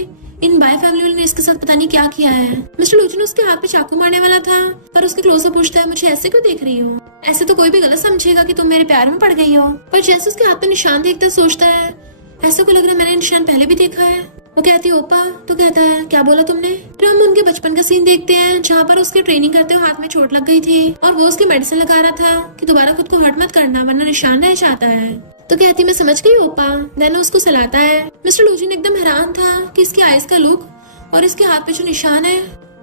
इन बाय फैमिली ने इसके साथ पता नहीं क्या किया है। मिस्टर लूजिन उसके हाथ पे चाकू मारने वाला था, पर उसके क्लोजअप पूछता है, मुझे ऐसे क्यों देख रही हो? ऐसे तो कोई भी गलत समझेगा कि तुम मेरे प्यार में पड़ गई हो। पर जैसे उसके हाथ पे निशान देखते सोचता है, ऐसे को लग रहा है मैंने निशान पहले भी देखा है। वो कहती है, ओपा। तो कहता है, क्या बोला तुमने? फिर हम उनके बचपन का सीन देखते हैं जहाँ पर उसके ट्रेनिंग करते हुए हाथ में चोट लग गई थी और वो उसकी मेडिसिन लगा रहा था कि दोबारा खुद को हर्ट मत करना वरना निशान रह जाता है। तो कहती, मैं समझ गई ओपा। देन उसको सलाता है। मिस्टर लूजिन एकदम हैरान था कि इसकी आइज का लुक और इसके हाथ पे जो निशान है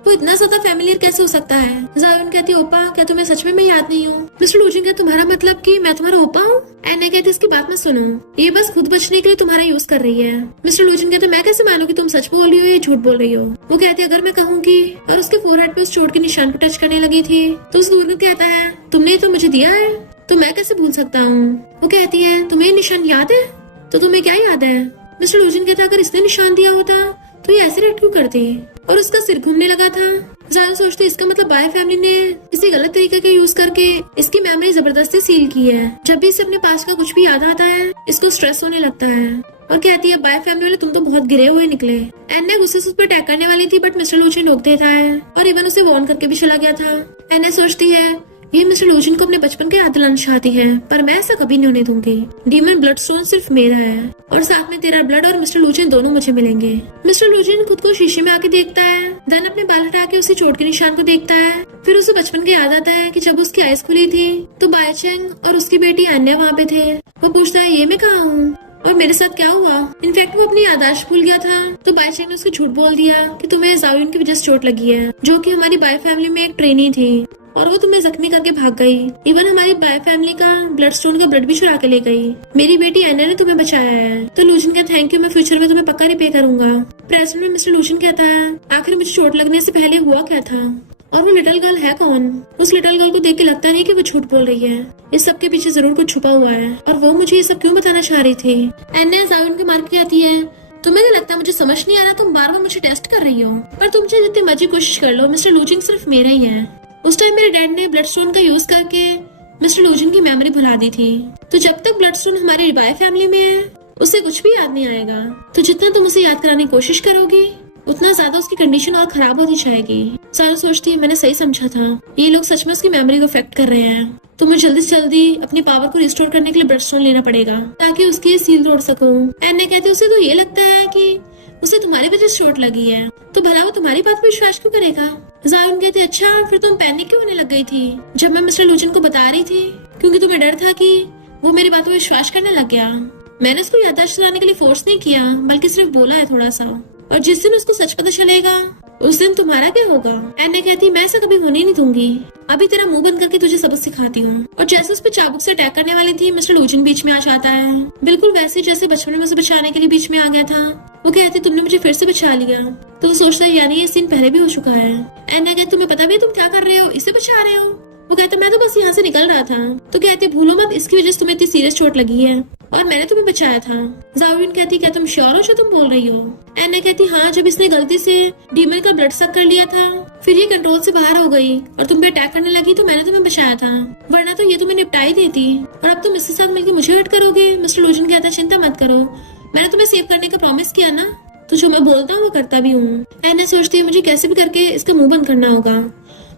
वो इतना ज्यादा फैमिलियर कैसे हो सकता है? जायोन कहती है ओपा क्या तुम्हें सच में मैं याद नहीं हूँ? मिस्टर लूजिन कहते तुम्हारा मतलब कि मैं तुम्हारा ओपा हूँ? एन्ना कहती इसकी बात मत सुनो, ये बस खुद बचने के लिए तुम्हारा यूज कर रही है। मिस्टर लूजिन कहते मैं कैसे मानूं कि तुम सच बोल रही हो या झूठ बोल रही हो? वो कहती है अगर मैं कहूँगी, और उसके फोरहेड पे उस चोट के निशान को टच करने लगी थी तो उस दूर को कहता है तुमने तो मुझे दिया है तो मैं कैसे भूल सकता हूँ? वो कहती है तुम्हें निशान याद है? तो तुम्हें क्या याद है? मिस्टर लूजिन कहता अगर इसने निशान दिया होता तो ये ऐसे रिएक्ट क्यों करती? और उसका सिर घूमने लगा था। जायोन सोचती इसका मतलब बाय फैमिली ने किसी गलत तरीके का यूज करके इसकी मेमोरी जबरदस्ती सील की है। जब भी इसे अपने पास का कुछ भी याद आता है इसको स्ट्रेस होने लगता है और कहती है बाय फैमिली वाले तुम तो बहुत गिरे हुए निकले। एन्ना गुस्से से उस पर अटैक करने वाली थी बट मिस्टर लूजिन रोक देता है और इवन उसे वार्न करके भी चला गया था। एन्ना सोचती है ये मिस्टर लूजिन को अपने बचपन के याद दिलाना चाहती है पर मैं ऐसा कभी नहीं होने दूंगी। डीमन ब्लड स्टोन सिर्फ मेरा है और साथ में तेरा ब्लड और मिस्टर लूजिन दोनों मुझे मिलेंगे। मिस्टर लूजिन खुद को शीशे में आके देखता है, देन अपने बाल हटा के उसी चोट के निशान को देखता है। फिर उसे बचपन के याद आता है कि जब उसकी आईज खुली थी तो बायचेंग और उसकी बेटी अन्या वहाँ पे थे। वो पूछता है ये मैं कहाँ हूँ और मेरे साथ क्या हुआ? इनफैक्ट वो अपनी यादाश्त भूल गया था तो बायचेंग ने उसको झूठ बोल दिया कि तुम्हें जायोन की वजह से चोट लगी है जो कि हमारी बाय फैमिली में एक ट्रेनी थी और वो तुम्हें जख्मी करके भाग गई। इवन हमारी बाय फैमिली का ब्लड स्टोन का ब्लड भी चुरा के ले गई। मेरी बेटी एना ने तुम्हें बचाया है। तो लूजिन कहता थैंक यू, मैं फ्यूचर में तुम्हें पक्का रिपे करूंगा। प्रेजेंट में मिस्टर लूजिन कहता है आखिर मुझे चोट लगने से पहले हुआ क्या था और वो लिटिल गर्ल है कौन? उस लिटिल गर्ल को देख के लगता नहीं कि वो झूठ बोल रही है। इस सब के पीछे जरूर कुछ छुपा हुआ है और वो मुझे ये सब क्यों बताना चाह रही थी। एना जायोन के मार के कहती है तुम्हें नहीं लगता मुझे समझ नहीं आ रहा, तुम बार बार मुझे टेस्ट कर रही हो पर तुम चाहे जितनी मर्जी कोशिश कर लो मिस्टर लूजिन सिर्फ मेरा ही है। उस टाइम मेरे डैड ने ब्लड स्टोन का यूज करके मिस्टर लूजिन की मेमोरी भुला दी थी तो जब तक ब्लड स्टोन हमारी बाय फैमिली में है उसे कुछ भी याद नहीं आएगा। तो जितना तुम उसे याद कराने की कोशिश करोगी उतना ज्यादा उसकी कंडीशन और खराब होती जाएगी। सारा सोचती है मैंने सही समझा था, ये लोग सच में उसकी मेमोरी को अफेक्ट कर रहे हैं तो मैं जल्दी से जल्दी अपनी पावर को रिस्टोर करने के लिए ब्लड स्टोन लेना पड़ेगा ताकि उसकी ये सील तोड़ सकूं। एन्ना कहती उसे तो ये लगता है कि उसे तुम्हारी वजह से चोट लगी है तो भला वो तुम्हारी बात पे विश्वास क्यों करेगा? जायोन कहते अच्छा फिर तुम पैनिक क्यों होने लग गई थी जब मैं मिस्टर लूजिन को बता रही थी? क्योंकि तुम्हें डर था कि वो मेरी बातों पर विश्वास करने लग गया। मैंने उसको याददाश्त चलाने के लिए फोर्स नहीं किया बल्कि सिर्फ बोला है थोड़ा सा, और जिस दिन उसको सच पता चलेगा उस दिन तुम्हारा क्या होगा? एन्ना कहती मैं ऐसा कभी होने नहीं दूंगी, अभी तेरा मुंह बंद करके तुझे सबक सिखाती हूँ। और जैसे उस पर चाबुक से अटैक करने वाली थी मिस्टर लूजिन बीच में आ जाता है, बिल्कुल वैसे जैसे बचपन में उसे बचाने के लिए बीच में आ गया था। वो कहती तुमने मुझे फिर से बचा लिया। तो वो सोचता है यानी ये सीन पहले भी हो चुका है। एन्ना कहती तुम्हें पता भी है तुम क्या कर रहे हो, इसे बचा रहे हो? वो कहता मैं तो बस यहाँ से निकल रहा था। तो कहते भूलो मत इसकी वजह से तुम्हें इतनी सीरियस चोट लगी है और मैंने तुम्हें बचाया था। जायोन कहती क्या तुम श्योर हो जो तुम बोल रही हो? एन्ना कहती हाँ, जब इसने गलती से डीमन का ब्लड सक कर लिया था फिर ये कंट्रोल से बाहर हो गई और तुम पे अटैक करने लगी तो मैंने तुम्हें बचाया था, वरना तो ये तुम्हें निपटाई देती। और अब तुम इसके साथ मिलकर मुझे हर्ट करोगे? मिस्टर लूजिन कहता चिंता मत करो, मैंने तुम्हें सेव करने का प्रॉमिस किया ना, तो जो मैं बोलता हूँ वो करता भी हूँ। एन्ना सोचती है मुझे कैसे भी करके इसका मुंह बंद करना होगा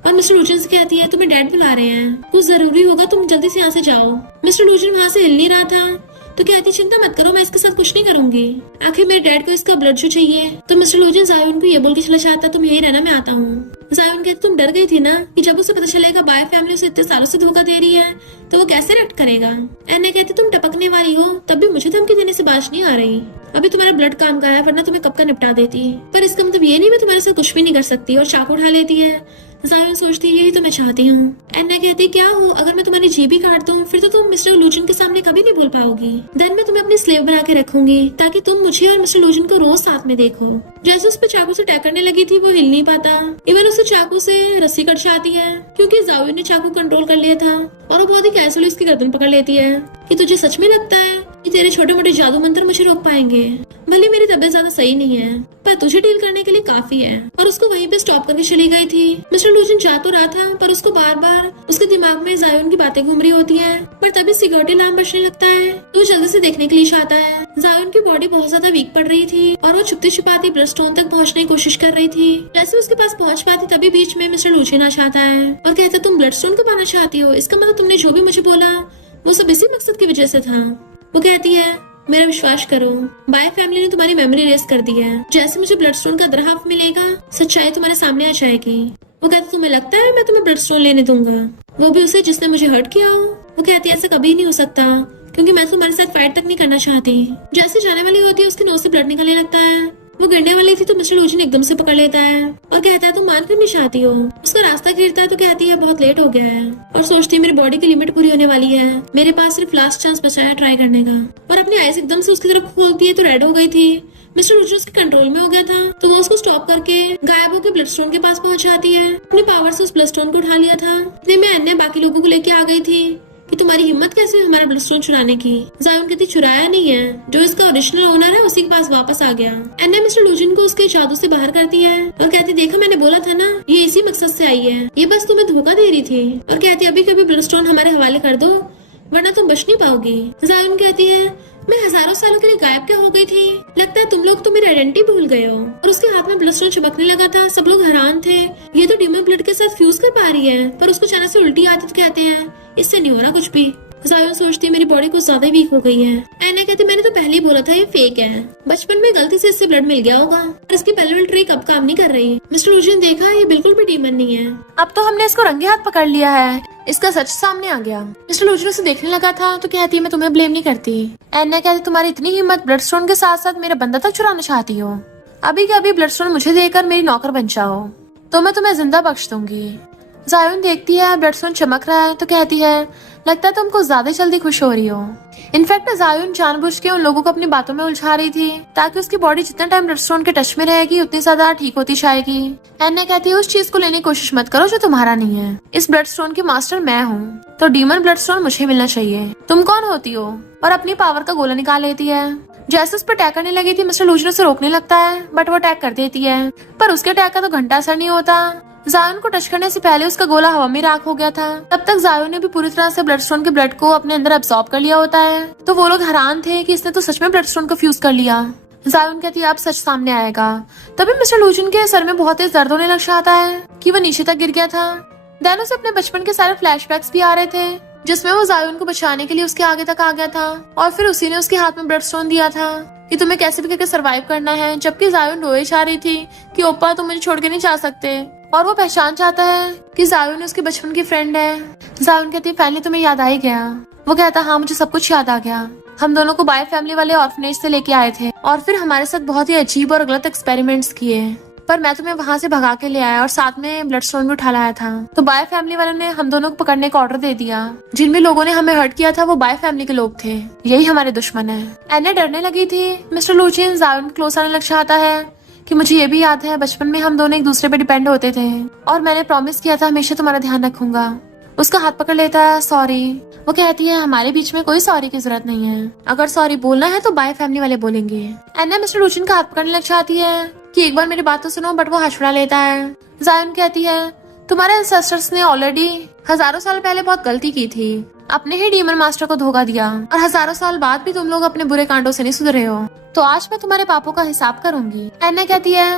और मिस्टर लूजिन से कहती है तुम्हें डैड बुला रहे हैं, कुछ जरूरी होगा, तुम जल्दी से यहाँ से जाओ। मिस्टर लूजिन वहाँ से हिल नहीं रहा था तो कहती चिंता मत करो, मैं इसके साथ कुछ नहीं करूंगी, आखिर मेरे डैड को इसका ब्लड जो चाहिए। तो मिस्टर लूजिन जायोन को ये बोल के चला जाता तुम यही रहना, मैं आता हूँ। जायोन कहती तुम डर गई थी ना कि जब उसे पता चलेगा बाय फैमिली उसे इतने सालों से धोखा दे रही है तो वो कैसे रिएक्ट करेगा। एन्ना कहती तुम टपकने वाली हो तब भी मुझे धमकी देने से बाज नहीं आ रही, अभी तुम्हारा ब्लड काम का है वरना तुम्हें कब का निपटा देती, पर इसका मतलब ये नहीं मैं तुम्हारे साथ कुछ भी नहीं कर सकती। और चाकू उठा लेती है। जायोन सोचती है यही तो मैं चाहती हूँ। एन्ना कहती क्या हो अगर मैं तुम्हारी जीभ ही काट दूं फिर तो तुम मिस्टर लूजिन के सामने कभी नहीं बोल पाओगी, देन मैं तुम्हें अपनी स्लेव बना के रखूंगी ताकि तुम मुझे और मिस्टर लूजिन को रोज साथ में देखो। जैसे उस पर चाकू से अटैक करने लगी थी वो हिल नहीं पाता, इवन उसे चाकू से रस्सी कट जाती है क्योंकि जायोन ने चाकू कंट्रोल कर लिया था और वो बहुत ही कैजुअली उसकी गर्दन पकड़ लेती है कि तुझे सच में लगता है कि तेरे छोटे मोटे जादू मंत्र मुझे रोक पाएंगे? भले मेरी तबीयत ज्यादा सही नहीं है पर तुझे डील करने के लिए काफी है। और उसको वहीं पे स्टॉप करके चली गई थी। मिस्टर लूजिन जा तो रहा था पर उसको बार बार उसके दिमाग में जायोन की बातें घूम रही होती हैं, पर तभी सिक्योरिटी अलार्म बजने लगता है तो वो जल्दी से देखने के लिए चाहता है। जायोन की बॉडी बहुत ज्यादा वीक पड़ रही थी और वो छुपती छुपाती ब्लड स्टोन तक पहुंचने की कोशिश कर रही थी। जैसे उसके पास पहुंच पाती तभी बीच में मिस्टर लूजिन आ जाता है और कहता तुम ब्लड स्टोन को पाना चाहती हो, इसका मतलब तुमने जो भी मुझे बोला वो सब इसी मकसद की वजह से था। वो कहती है मेरा विश्वास करो, बाय फैमिली ने तुम्हारी मेमोरी रेस कर दी है, जैसे मुझे ब्लड स्टोन का अदर हाफ मिलेगा सच्चाई तुम्हारे सामने आ जाएगी। वो कहती तुम्हें लगता है मैं तुम्हें ब्लड स्टोन लेने दूंगा, वो भी उसे जिसने मुझे हर्ट किया हो? वो कहती है ऐसा कभी नहीं हो सकता क्योंकि मैं तुम्हारे साथ फाइट तक नहीं करना चाहती। जैसे जाने वाली होती है उसके नोज से ब्लड निकलने लगता है वो गिरने वाली थी तो मिस्टर लूजी ने एकदम से पकड़ लेता है और कहता है तुम मान क्यों नहीं चाहती हो। उसका रास्ता गिरता है तो कहती है बहुत लेट हो गया है और सोचती है मेरी बॉडी की लिमिट पूरी होने वाली है, मेरे पास सिर्फ लास्ट चांस बचा है ट्राई करने का। और अपनी आईज एकदम से उसकी तरफ खोलती है तो रेड हो गई थी। मिस्टर लूजी उसके कंट्रोल में हो गया था तो वो उसको स्टॉप करके गायब होकर ब्लड स्टोन के पास पहुंच जाती है। अपनी पावर से उस ब्लड स्टोन को उठा लिया था। इतने में अन्य बाकी लोगों को लेके आ गई थी कि तुम्हारी हिम्मत कैसे हुई हमारा ब्लड स्टोन चुराने की। जायुन कहती चुराया नहीं है, जो इसका ओरिजिनल ओनर है उसी के पास वापस आ गया। अन्य मिस्टर लूजिन को उसके जादू से बाहर करती है और कहती देखा मैंने बोला था ना ये इसी मकसद से आई है, ये बस तुम्हें धोखा दे रही थी। और कहती अभी कभी ब्लड स्टोन हमारे हवाले कर दो वरना तुम बच नहीं पाओगी। जायुन कहती है मैं हजारों सालों के लिए गायब क्या हो गई थी, लगता है तुम लोग तो मेरी आइडेंटिटी भूल गए हो। और उसके हाथ में ब्लड स्टोन चमकने लगा था। सब लोग हैरान थे, ये तो डीमन ब्लड के साथ फ्यूज कर पा रही है। पर उसको अचानक से उल्टी आती तो कहते हैं इससे नहीं हो रहा कुछ भी। जायुन सोचती है मेरी बॉडी कुछ ज्यादा वीक हो गई है। एना कहती मैंने तो पहले ही बोला था ये फेक है, बचपन में गलती से इससे ब्लड मिल गया होगा और इसकी पैरेलल ट्रिक अब काम नहीं कर रही। मिस्टर लूजी ने देखा ये बिल्कुल भी डीमन नहीं है, अब तो हमने इसको रंगे हाथ पकड़ लिया है, इसका सच सामने आ गया। मिस्टर लूजी उसे देखने लगा था तो कहती है मैं तुम्हें ब्लेम नहीं करती। एना कहती तुम्हारी इतनी हिम्मत ब्लड स्टोन के साथ साथ मेरा बंदा तक चुराना चाहती हो, अभी के अभी ब्लड स्टोन मुझे देकर मेरी नौकर बन जाओ तो मैं तुम्हें जिंदा बख्श दूंगी। जायुन देखती है ब्लड स्टोन चमक रहा है तो कहती है लगता है तुमको ज्यादा जल्दी खुश हो रही हो। इनफैक्ट जायुन जानबूझ के उन लोगों को अपनी बातों में उलझा रही थी ताकि उसकी बॉडी जितना टाइम ब्लड स्टोन के टच में रहेगी उतनी ज्यादा ठीक होती जाएगी। एन्ने कहती है उस चीज को लेने की कोशिश मत करो जो तुम्हारा नहीं है, इस ब्लड स्टोन की मास्टर मैं हूँ तो डीमन ब्लड स्टोन मुझे मिलना चाहिए। तुम कौन होती हो? और अपनी पावर का गोला निकाल लेती है। जैसे उस पर अटैक करने लगी थी मिस्टर लूजी उसे रोकने लगता है बट वो अटैक कर देती है, पर उसके अटैक का तो घंटा असर नहीं होता। जायुन को टच करने से पहले उसका गोला हवा में राख हो गया था। तब तक जायुन ने भी पूरी तरह से ब्लड स्टोन के ब्लड को अपने अंदर एब्सॉर्ब कर लिया होता है। तो वो लोग हैरान थे कि इसने तो सच में ब्लड स्टोन को फ्यूज कर लिया। जायुन कहती है अब सच सामने आएगा। तभी मिस्टर लूजिन के सर में बहुत तेज दर्द होने लग जाता है कि वो नीचे तक गिर गया था। दैन उसे अपने बचपन के सारे फ्लैशबैक्स भी आ रहे थे जिसमें वो जायुन को बचाने के लिए उसके आगे तक आ गया था और फिर उसी ने उसके हाथ में ब्लड स्टोन दिया था कि तुम्हें कैसे भी करके सरवाइव करना है। जबकि जायुन रोए जा रही थी कि ओप्पा तुम मुझे छोड़ के नहीं जा सकते और वो पहचान चाहता है कि जायुन उसकी बचपन की फ्रेंड है। जायुन कहती है फाइनली तुम्हें याद आ ही गया। वो कहता हाँ मुझे सब कुछ याद आ गया, हम दोनों को बाय फैमिली वाले ऑर्फनेज से लेके आए थे और फिर हमारे साथ बहुत ही अजीब और गलत एक्सपेरिमेंट्स किए, पर मैं तुम्हें वहाँ से भगा के ले आया और साथ में ब्लड स्टोन भी उठा लाया था। तो बाय फैमिली वालों ने हम दोनों को पकड़ने का ऑर्डर दे दिया। जिन भी लोगों ने हमें हर्ट किया था वो बाय फैमिली के लोग थे, यही हमारे दुश्मन है। एन्ने डरने लगी थी। मिस्टर लूजिन जायुन के क्लोज आने लग जाता है कि मुझे ये भी याद है बचपन में हम दोनों एक दूसरे पे डिपेंड होते थे और मैंने प्रॉमिस किया था हमेशा तुम्हारा ध्यान रखूंगा। उसका हाथ पकड़ लेता है सॉरी। वो कहती है हमारे बीच में कोई सॉरी की जरूरत नहीं है, अगर सॉरी बोलना है तो बाय फैमिली वाले बोलेंगे। एन्ना मिस्टर लूजिन का हाथ पकड़ने लग जाती है कि एक बार मेरी बात तो सुनो, बट वो हाथ छुड़ा लेता है। जायुन कहती है तुम्हारे एंसेस्टर्स ने ऑलरेडी हजारों साल पहले बहुत गलती की थी, अपने ही डीमन मास्टर को धोखा दिया और हजारों साल बाद भी तुम लोग अपने बुरे कांडों से नहीं सुधरे हो, तो आज मैं तुम्हारे पापों का हिसाब करूंगी। एन्ना कहती है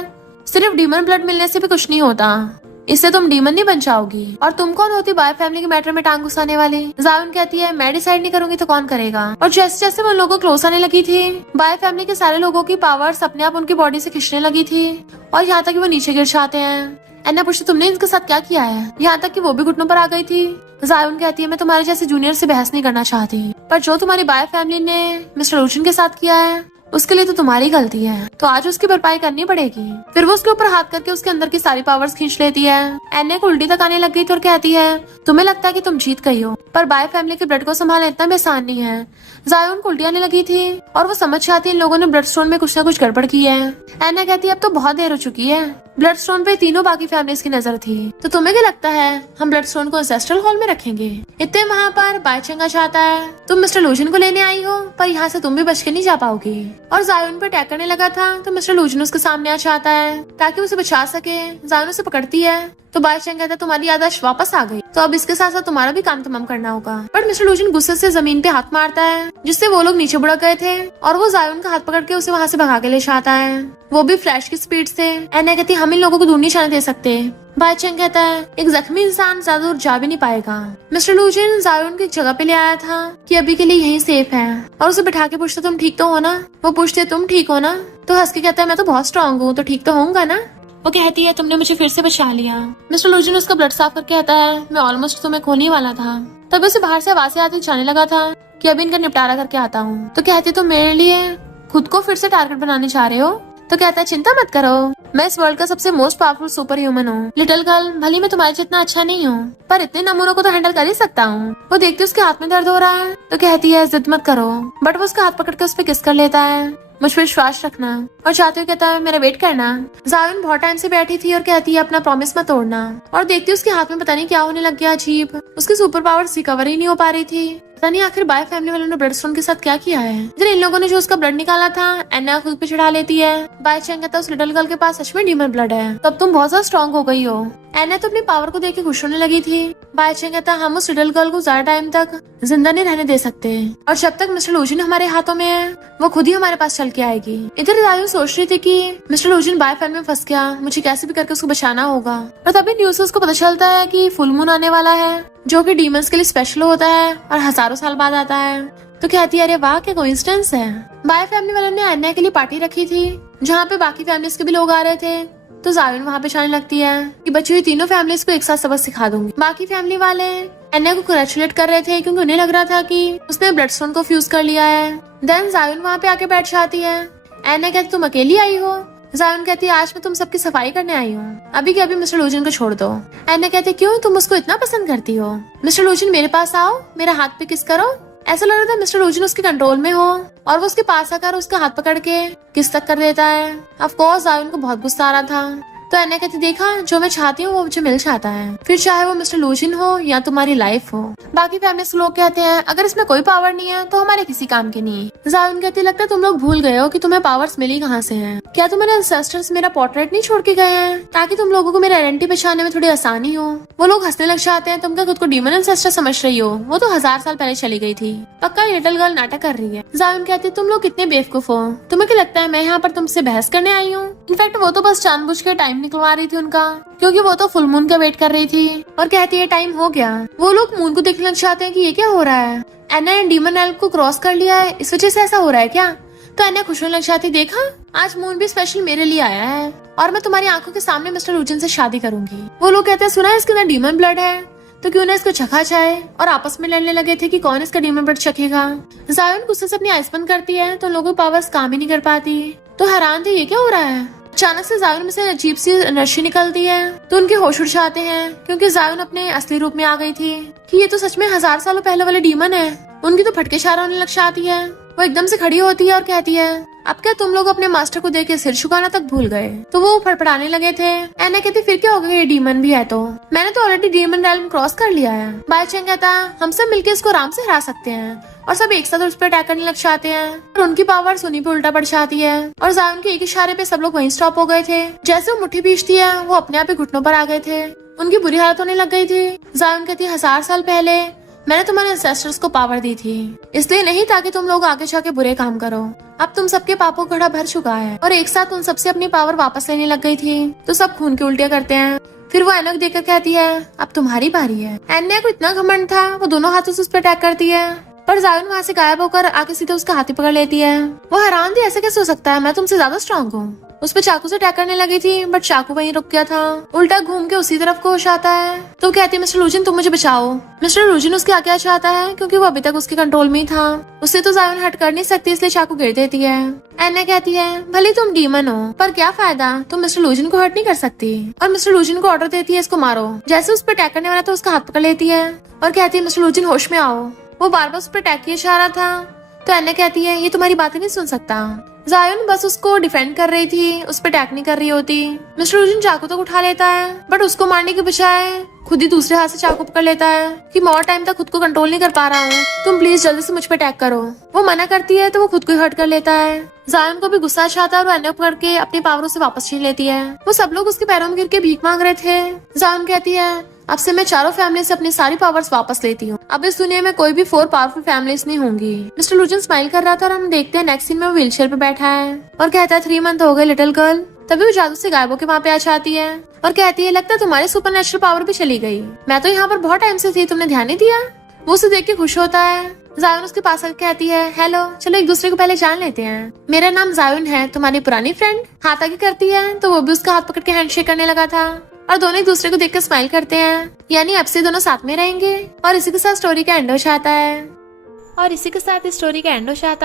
सिर्फ डीमन ब्लड मिलने से भी कुछ नहीं होता, इससे तुम डीमन नहीं बन जाओगी। और तुम कौन होती बाय फैमिली के मैटर में टांग घुसाने वाली? जायुन कहती है मैं डिसाइड नहीं करूंगी तो कौन करेगा। और जैसे जैसे वो लोगों क्लोज आने लगी थी बाय फैमिली के सारे लोगों की पावर्स अपने आप उनकी बॉडी से खींचने लगी थी और यहाँ तक कि वो नीचे गिर जाते हैं। एन्ना पूछती तुमने इनके साथ क्या किया है? यहाँ तक कि वो भी घुटनों पर आ गई थी। जायुन कहती है मैं तुम्हारे जैसे जूनियर से बहस नहीं करना चाहती, पर जो तुम्हारी बाय फैमिली ने मिस्टर लूजिन के साथ किया है उसके लिए तो तुम्हारी गलती है, तो आज उसकी भरपाई करनी पड़ेगी। फिर वो उसके ऊपर हाथ करके उसके अंदर की सारी पावर्स खींच लेती है। एन्ने को उल्टी तक आने लग गई थी और कहती है तुम्हें लगता है कि तुम जीत गई हो, पर बाय फैमिली के ब्लड को संभालना इतना भी आसान नहीं है। जायुन को उल्टी आने लगी थी और वो समझ जाती है इन लोगों ने ब्लड स्टोन में कुछ न कुछ गड़बड़ की है। एन्ना कहती है अब तो बहुत देर हो चुकी है, ब्लड स्टोन पे तीनों बाकी फैमिलीज की नजर थी, तो तुम्हें क्या लगता है हम ब्लड स्टोन को एंसेस्ट्रल हॉल में रखेंगे? इतने वहाँ पर बाय चंगा चाहता है तुम मिस्टर लूजिन को लेने आई हो, पर यहाँ से तुम भी बच के नहीं जा पाओगी। और जायुन पर अटैक करने लगा था तो मिस्टर लूजिन उसके सामने आ जाता है ताकि उसे बचा सके। जायुन उसे पकड़ती है तो बाय चंग कहता है तुम्हारी याददाश्त वापस आ गई, तो अब इसके साथ साथ तुम्हारा भी काम तमाम करना होगा। पर मिस्टर लूजिन गुस्से से जमीन पे हाथ मारता है जिससे वो लोग नीचे बुढ़क गए थे और वो जायुन का हाथ पकड़ के उसे वहाँ से भगा के ले जाता है, वो भी फ्लैश की स्पीड से। एन्ना कहती हम इन लोगों को दूर नहीं जाने दे सकते। बाय चंग कहता है एक जख्मी इंसान ज्यादा दूर जा भी नहीं पाएगा। मिस्टर लूजिन जायुन की जगह पे ले आया था कि अभी के लिए यहीं सेफ है और उसे बिठा के पूछता तुम ठीक तो हो ना? वो पूछते तुम ठीक हो ना? तो हंस के कहता है मैं तो बहुत स्ट्रांग हूँ, तो ठीक तो होऊंगा ना? वो कहती है तुमने मुझे फिर से बचा लिया। मिस्टर लूजिन उसका ब्लड साफ करके कहता है मैं ऑलमोस्ट तुम्हें खोने वाला था। तभी उसे बाहर से आवाजें आती जाने लगा था कि अभी इनका निपटारा करके आता हूँ। तो कहती तुम मेरे लिए खुद को फिर से टारगेट बनाने चाह रहे हो? तो कहता है चिंता मत करो, मैं इस वर्ल्ड का सबसे मोस्ट पावरफुल सुपर ह्यूमन हूँ। लिटिल गर्ल, भले मैं तुम्हारे जितना अच्छा नहीं हूँ, पर इतने नमूनों को तो हैंडल कर ही सकता हूँ। वो देखती उसके हाथ में दर्द हो रहा है तो कहती है जिद मत करो, बट वो उसका हाथ पकड़ के उस पर किस कर लेता है, मुझ पर विश्वास रखना, और चाहते हुए कहता है मेरा वेट करना। जायुन बहुत टाइम से बैठी थी और कहती है अपना प्रॉमिस मत तोड़ना, और देखती उसके हाथ में पता नहीं क्या होने लग गया अजीब, उसकी सुपर पावर्स रिकवर ही नहीं हो पा रही थी। पता नहीं आखिर बाय फैमिली वालों ने ब्लड स्टोन के साथ क्या किया है। जब इन लोगों ने जो उसका ब्लड निकाला था एन्ना खुद पे चढ़ा लेती है। बाय चैंग कहता है उस लिटिल गर्ल के पास सच में डीमन ब्लड है, तब तुम बहुत ज्यादा स्ट्रॉन्ग हो गई हो। एन्ना तो अपनी पावर को देख के खुश होने लगी थी। बाय चैंग कहता हम उस लिटिल गर्ल को ज्यादा टाइम तक जिंदा नहीं रहने दे सकते, और जब तक मिस्टर लूजिन हमारे हाथों में है वो खुद ही हमारे पास चल के आएगी। इधर जायुन सोच रही थी कि मिस्टर लूजिन बाय फैमिली में फंस गया, मुझे कैसे भी करके उसको बचाना होगा। और तभी न्यूज से उसको पता चलता है कि फुल मून आने वाला है, जो कि डीमंस के लिए स्पेशल होता है और हजारों साल बाद आता है। तो कहती है अरे वाह क्या कोइंसिडेंस है। बाय फैमिली वालों ने एन्ना के लिए पार्टी रखी थी जहाँ पे बाकी फैमिलीज के भी लोग आ रहे थे। तो जायुन वहाँ पे जाने लगती है कि बची हुई तीनों फैमिलीज को एक साथ सबक सिखा दूंगी। बाकी फैमिली वाले एन्ना को कंग्रेचुलेट कर रहे थे क्योंकि उन्हें लग रहा था कि उसने ब्लड स्टोन को फ्यूज कर लिया है। देन जायुन वहाँ पे आके बैठ जाती है। एन्ना कहती तुम अकेली आई हो। जायुन कहती है आज मैं तुम सबकी सफाई करने आई हूँ, अभी के अभी मिस्टर लूजिन को छोड़ दो। एन्ना कहती क्यों, तुम उसको इतना पसंद करती हो। मिस्टर लूजिन मेरे पास आओ, मेरा हाथ पे किस करो। ऐसा लग रहा था मिस्टर लूजिन उसके कंट्रोल में हो और वो उसके पास आकर उसका हाथ पकड़ के किस तक कर देता है। ऑफ कोर्स जायुन को बहुत गुस्सा आ रहा था। तो एन्ना कहती देखा जो मैं चाहती हूँ वो मुझे मिल जाता है, फिर चाहे वो मिस्टर लूजिन हो या तुम्हारी लाइफ हो। बाकी फैमिली के लोग कहते हैं अगर इसमें कोई पावर नहीं है तो हमारे किसी काम के नहीं है। जायुन कहती लगता है तुम लोग भूल गए हो कि तुम्हें पावर्स मिली कहाँ से हैं। क्या तुम्हारे एंसेस्टर्स मेरा पोर्ट्रेट नहीं छोड़ के गए हैं ताकि तुम लोगों को मेरा आइडेंटिटी पहचानने में थोड़ी आसानी हो। वो लोग हंसने लग जाते हैं। तुम क्या खुद को डीमन एंसेस्टर समझ रही हो, वो तो 1000 साल पहले चली गई थी। पक्का लिटिल गर्ल नाटक कर रही है। जायुन कहती तुम लोग कितने बेवकूफ हो, तुम्हें क्या लगता है मैं यहाँ पर तुमसे बहस करने आई हूँ। इनफैक्ट वो तो बस जानबूझ के टाइम निकलवा रही थी उनका, क्योंकि वो तो फुल मून का वेट कर रही थी। और कहती है टाइम हो गया। वो लोग मून को देखने लग जाते हैं कि ये क्या हो रहा है, एन्ना ने डीमन एल्फ को क्रॉस कर लिया है, इस वजह से ऐसा हो रहा है क्या। तो एन्ना खुश होने लग जाती देखा आज मून भी स्पेशल मेरे लिए आया है और मैं तुम्हारी आंखों के सामने मिस्टर लूजिन से शादी करूंगी। वो लोग कहते हैं सुना है इसके अंदर डीमन ब्लड है, तो क्यों ना इसको चखा जाए, और आपस में लड़ने लगे थे कि कौन इसका डीमन ब्लड चखेगा। जायुन गुस्से से अपनी आइस बंद करती है तो लोगों की पावर्स काम ही नहीं कर पाती। तो हैरान थे ये क्या हो रहा है। अचानक से जायुन में से अजीब सी एनर्जी निकलती है तो उनके होश उड़ जाते हैं, क्योंकि जायुन अपने असली रूप में आ गई थी कि ये तो सच में 1000 सालों पहले वाले डीमन है। उनकी तो फटके इशारा होने लग जाती है। वो एकदम से खड़ी होती है और कहती है अब क्या तुम लोग अपने मास्टर को देख के सिर झुकाना तक भूल गए। तो वो फड़फड़ाने लगे थे। एन्ना कहती फिर क्या हो गया, ये डीमन भी है तो मैंने तो ऑलरेडी डीमन रेल्म क्रॉस कर लिया है। बाय चैंग कहता हम सब मिलके इसको आराम से हरा सकते हैं, और सब एक साथ उस पर अटैक करने लग जाते हैं और उनकी पावर उन्हीं पे उल्टा पड़ जाती है। और जायुन के एक इशारे पे सब लोग वहीं स्टॉप हो गए थे। जैसे वो मुट्ठी भींचती है वो अपने आप ही घुटनों पर आ गए थे। उनकी बुरी हालत होने लग गई थी। जायुन कहती 1000 साल पहले मैंने तुम्हारे एंसेस्टर्स को पावर दी थी, इसलिए नहीं ताकि तुम लोग आगे जाके बुरे काम करो। अब तुम सबके पापों का घड़ा भर चुका है, और एक साथ उन सबसे अपनी पावर वापस लेने लग गई थी तो सब खून की उल्टियां करते हैं। फिर वो एन्ना को देखकर कहती है अब तुम्हारी बारी है। एन्ना को इतना घमंड था वो दोनों हाथों से उस पर अटैक करती है, पर जायुन वहाँ से गायब होकर आके सीधे उसका हाथी पकड़ लेती है। वो हैरान थी ऐसे कैसे हो सकता है, मैं तुमसे ज्यादा स्ट्रॉन्ग हूँ। उस पर चाकू से अटैक करने लगी थी बट चाकू वहीं रुक गया था, उल्टा घूम के उसी तरफ को होश आता है। तो कहती है मिस्टर लूजिन तुम मुझे बचाओ। मिस्टर लूजिन उसके आगे आ जाता है क्योंकि वो अभी तक उसके कंट्रोल में ही था। उससे तो जायुन हट कर नहीं सकती इसलिए चाकू गिर देती है। एन्ना कहती है भले तुम डीमन हो पर क्या फायदा, तुम मिस्टर लूजिन को हर्ट नहीं कर सकती। और मिस्टर लूजिन को ऑर्डर देती है इसको मारो। जैसे उस पर अटैक करने वाला तो उसका हाथ पकड़ लेती है और कहती है मिस्टर लूजिन होश में आओ। वो बार बार उस पर अटैक किया जा रहा था। तो एन्ना कहती है ये तुम्हारी बातें नहीं सुन सकता। जायुन बस उसको डिफेंड कर रही थी, उस पर अटैक नहीं कर रही होती। मिस्टर लूजिन चाकू तो उठा लेता है बट उसको मारने के बजाय खुद ही दूसरे हाथ से चाकू पकड़ लेता है कि मैं और टाइम तक खुद को कंट्रोल नहीं कर पा रहा हूँ, तुम प्लीज जल्दी से मुझ पर अटैक करो। वो मना करती है तो वो खुद को हर्ट कर लेता है। जायुन को भी गुस्सा आता है और एन्ना पकड़ के अपनी पावरों से वापस छीन लेती है। वो सब लोग उसके पैरों में गिर के भीख मांग रहे थे। जायुन कहती है अब से मैं चारों फैमिली से अपनी सारी पावर्स वापस लेती हूँ। अब इस दुनिया में कोई भी 4 पावरफुल फैमिलीज नहीं होंगी। मिस्टर लूजिन स्माइल कर रहा था और हम देखते हैं नेक्स्ट सीन में वो व्हीलचेयर पे बैठा है और कहता है 3 मंथ हो गए लिटिल गर्ल। तभी वो जादू से गायब होकर वहाँ पे आ जाती है और कहती है लगता है तुम्हारी सुपरनेचुरल पावर भी चली गई, मैं तो यहाँ पर बहुत टाइम से थी, तुमने ध्यान नहीं दिया। वो उसे देख के खुश होता है। जायुन उसके पास आकर कहती है हेलो चलो एक दूसरे को पहले जान लेते हैं, मेरा नाम जायुन है, तुम्हारी पुरानी फ्रेंड। हाथ आगे करती है तो वो भी उसका हाथ पकड़ के हैंडशेक करने लगा था और दोनों एक दूसरे को देखकर स्माइल करते हैं, यानी अब से दोनों साथ में रहेंगे। और इसी के साथ स्टोरी का एंड हो जाता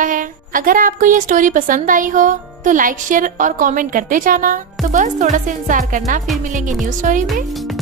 है। अगर आपको ये स्टोरी पसंद आई हो तो लाइक शेयर और कमेंट करते जाना। तो बस थोड़ा सा इंतजार करना, फिर मिलेंगे न्यू स्टोरी में।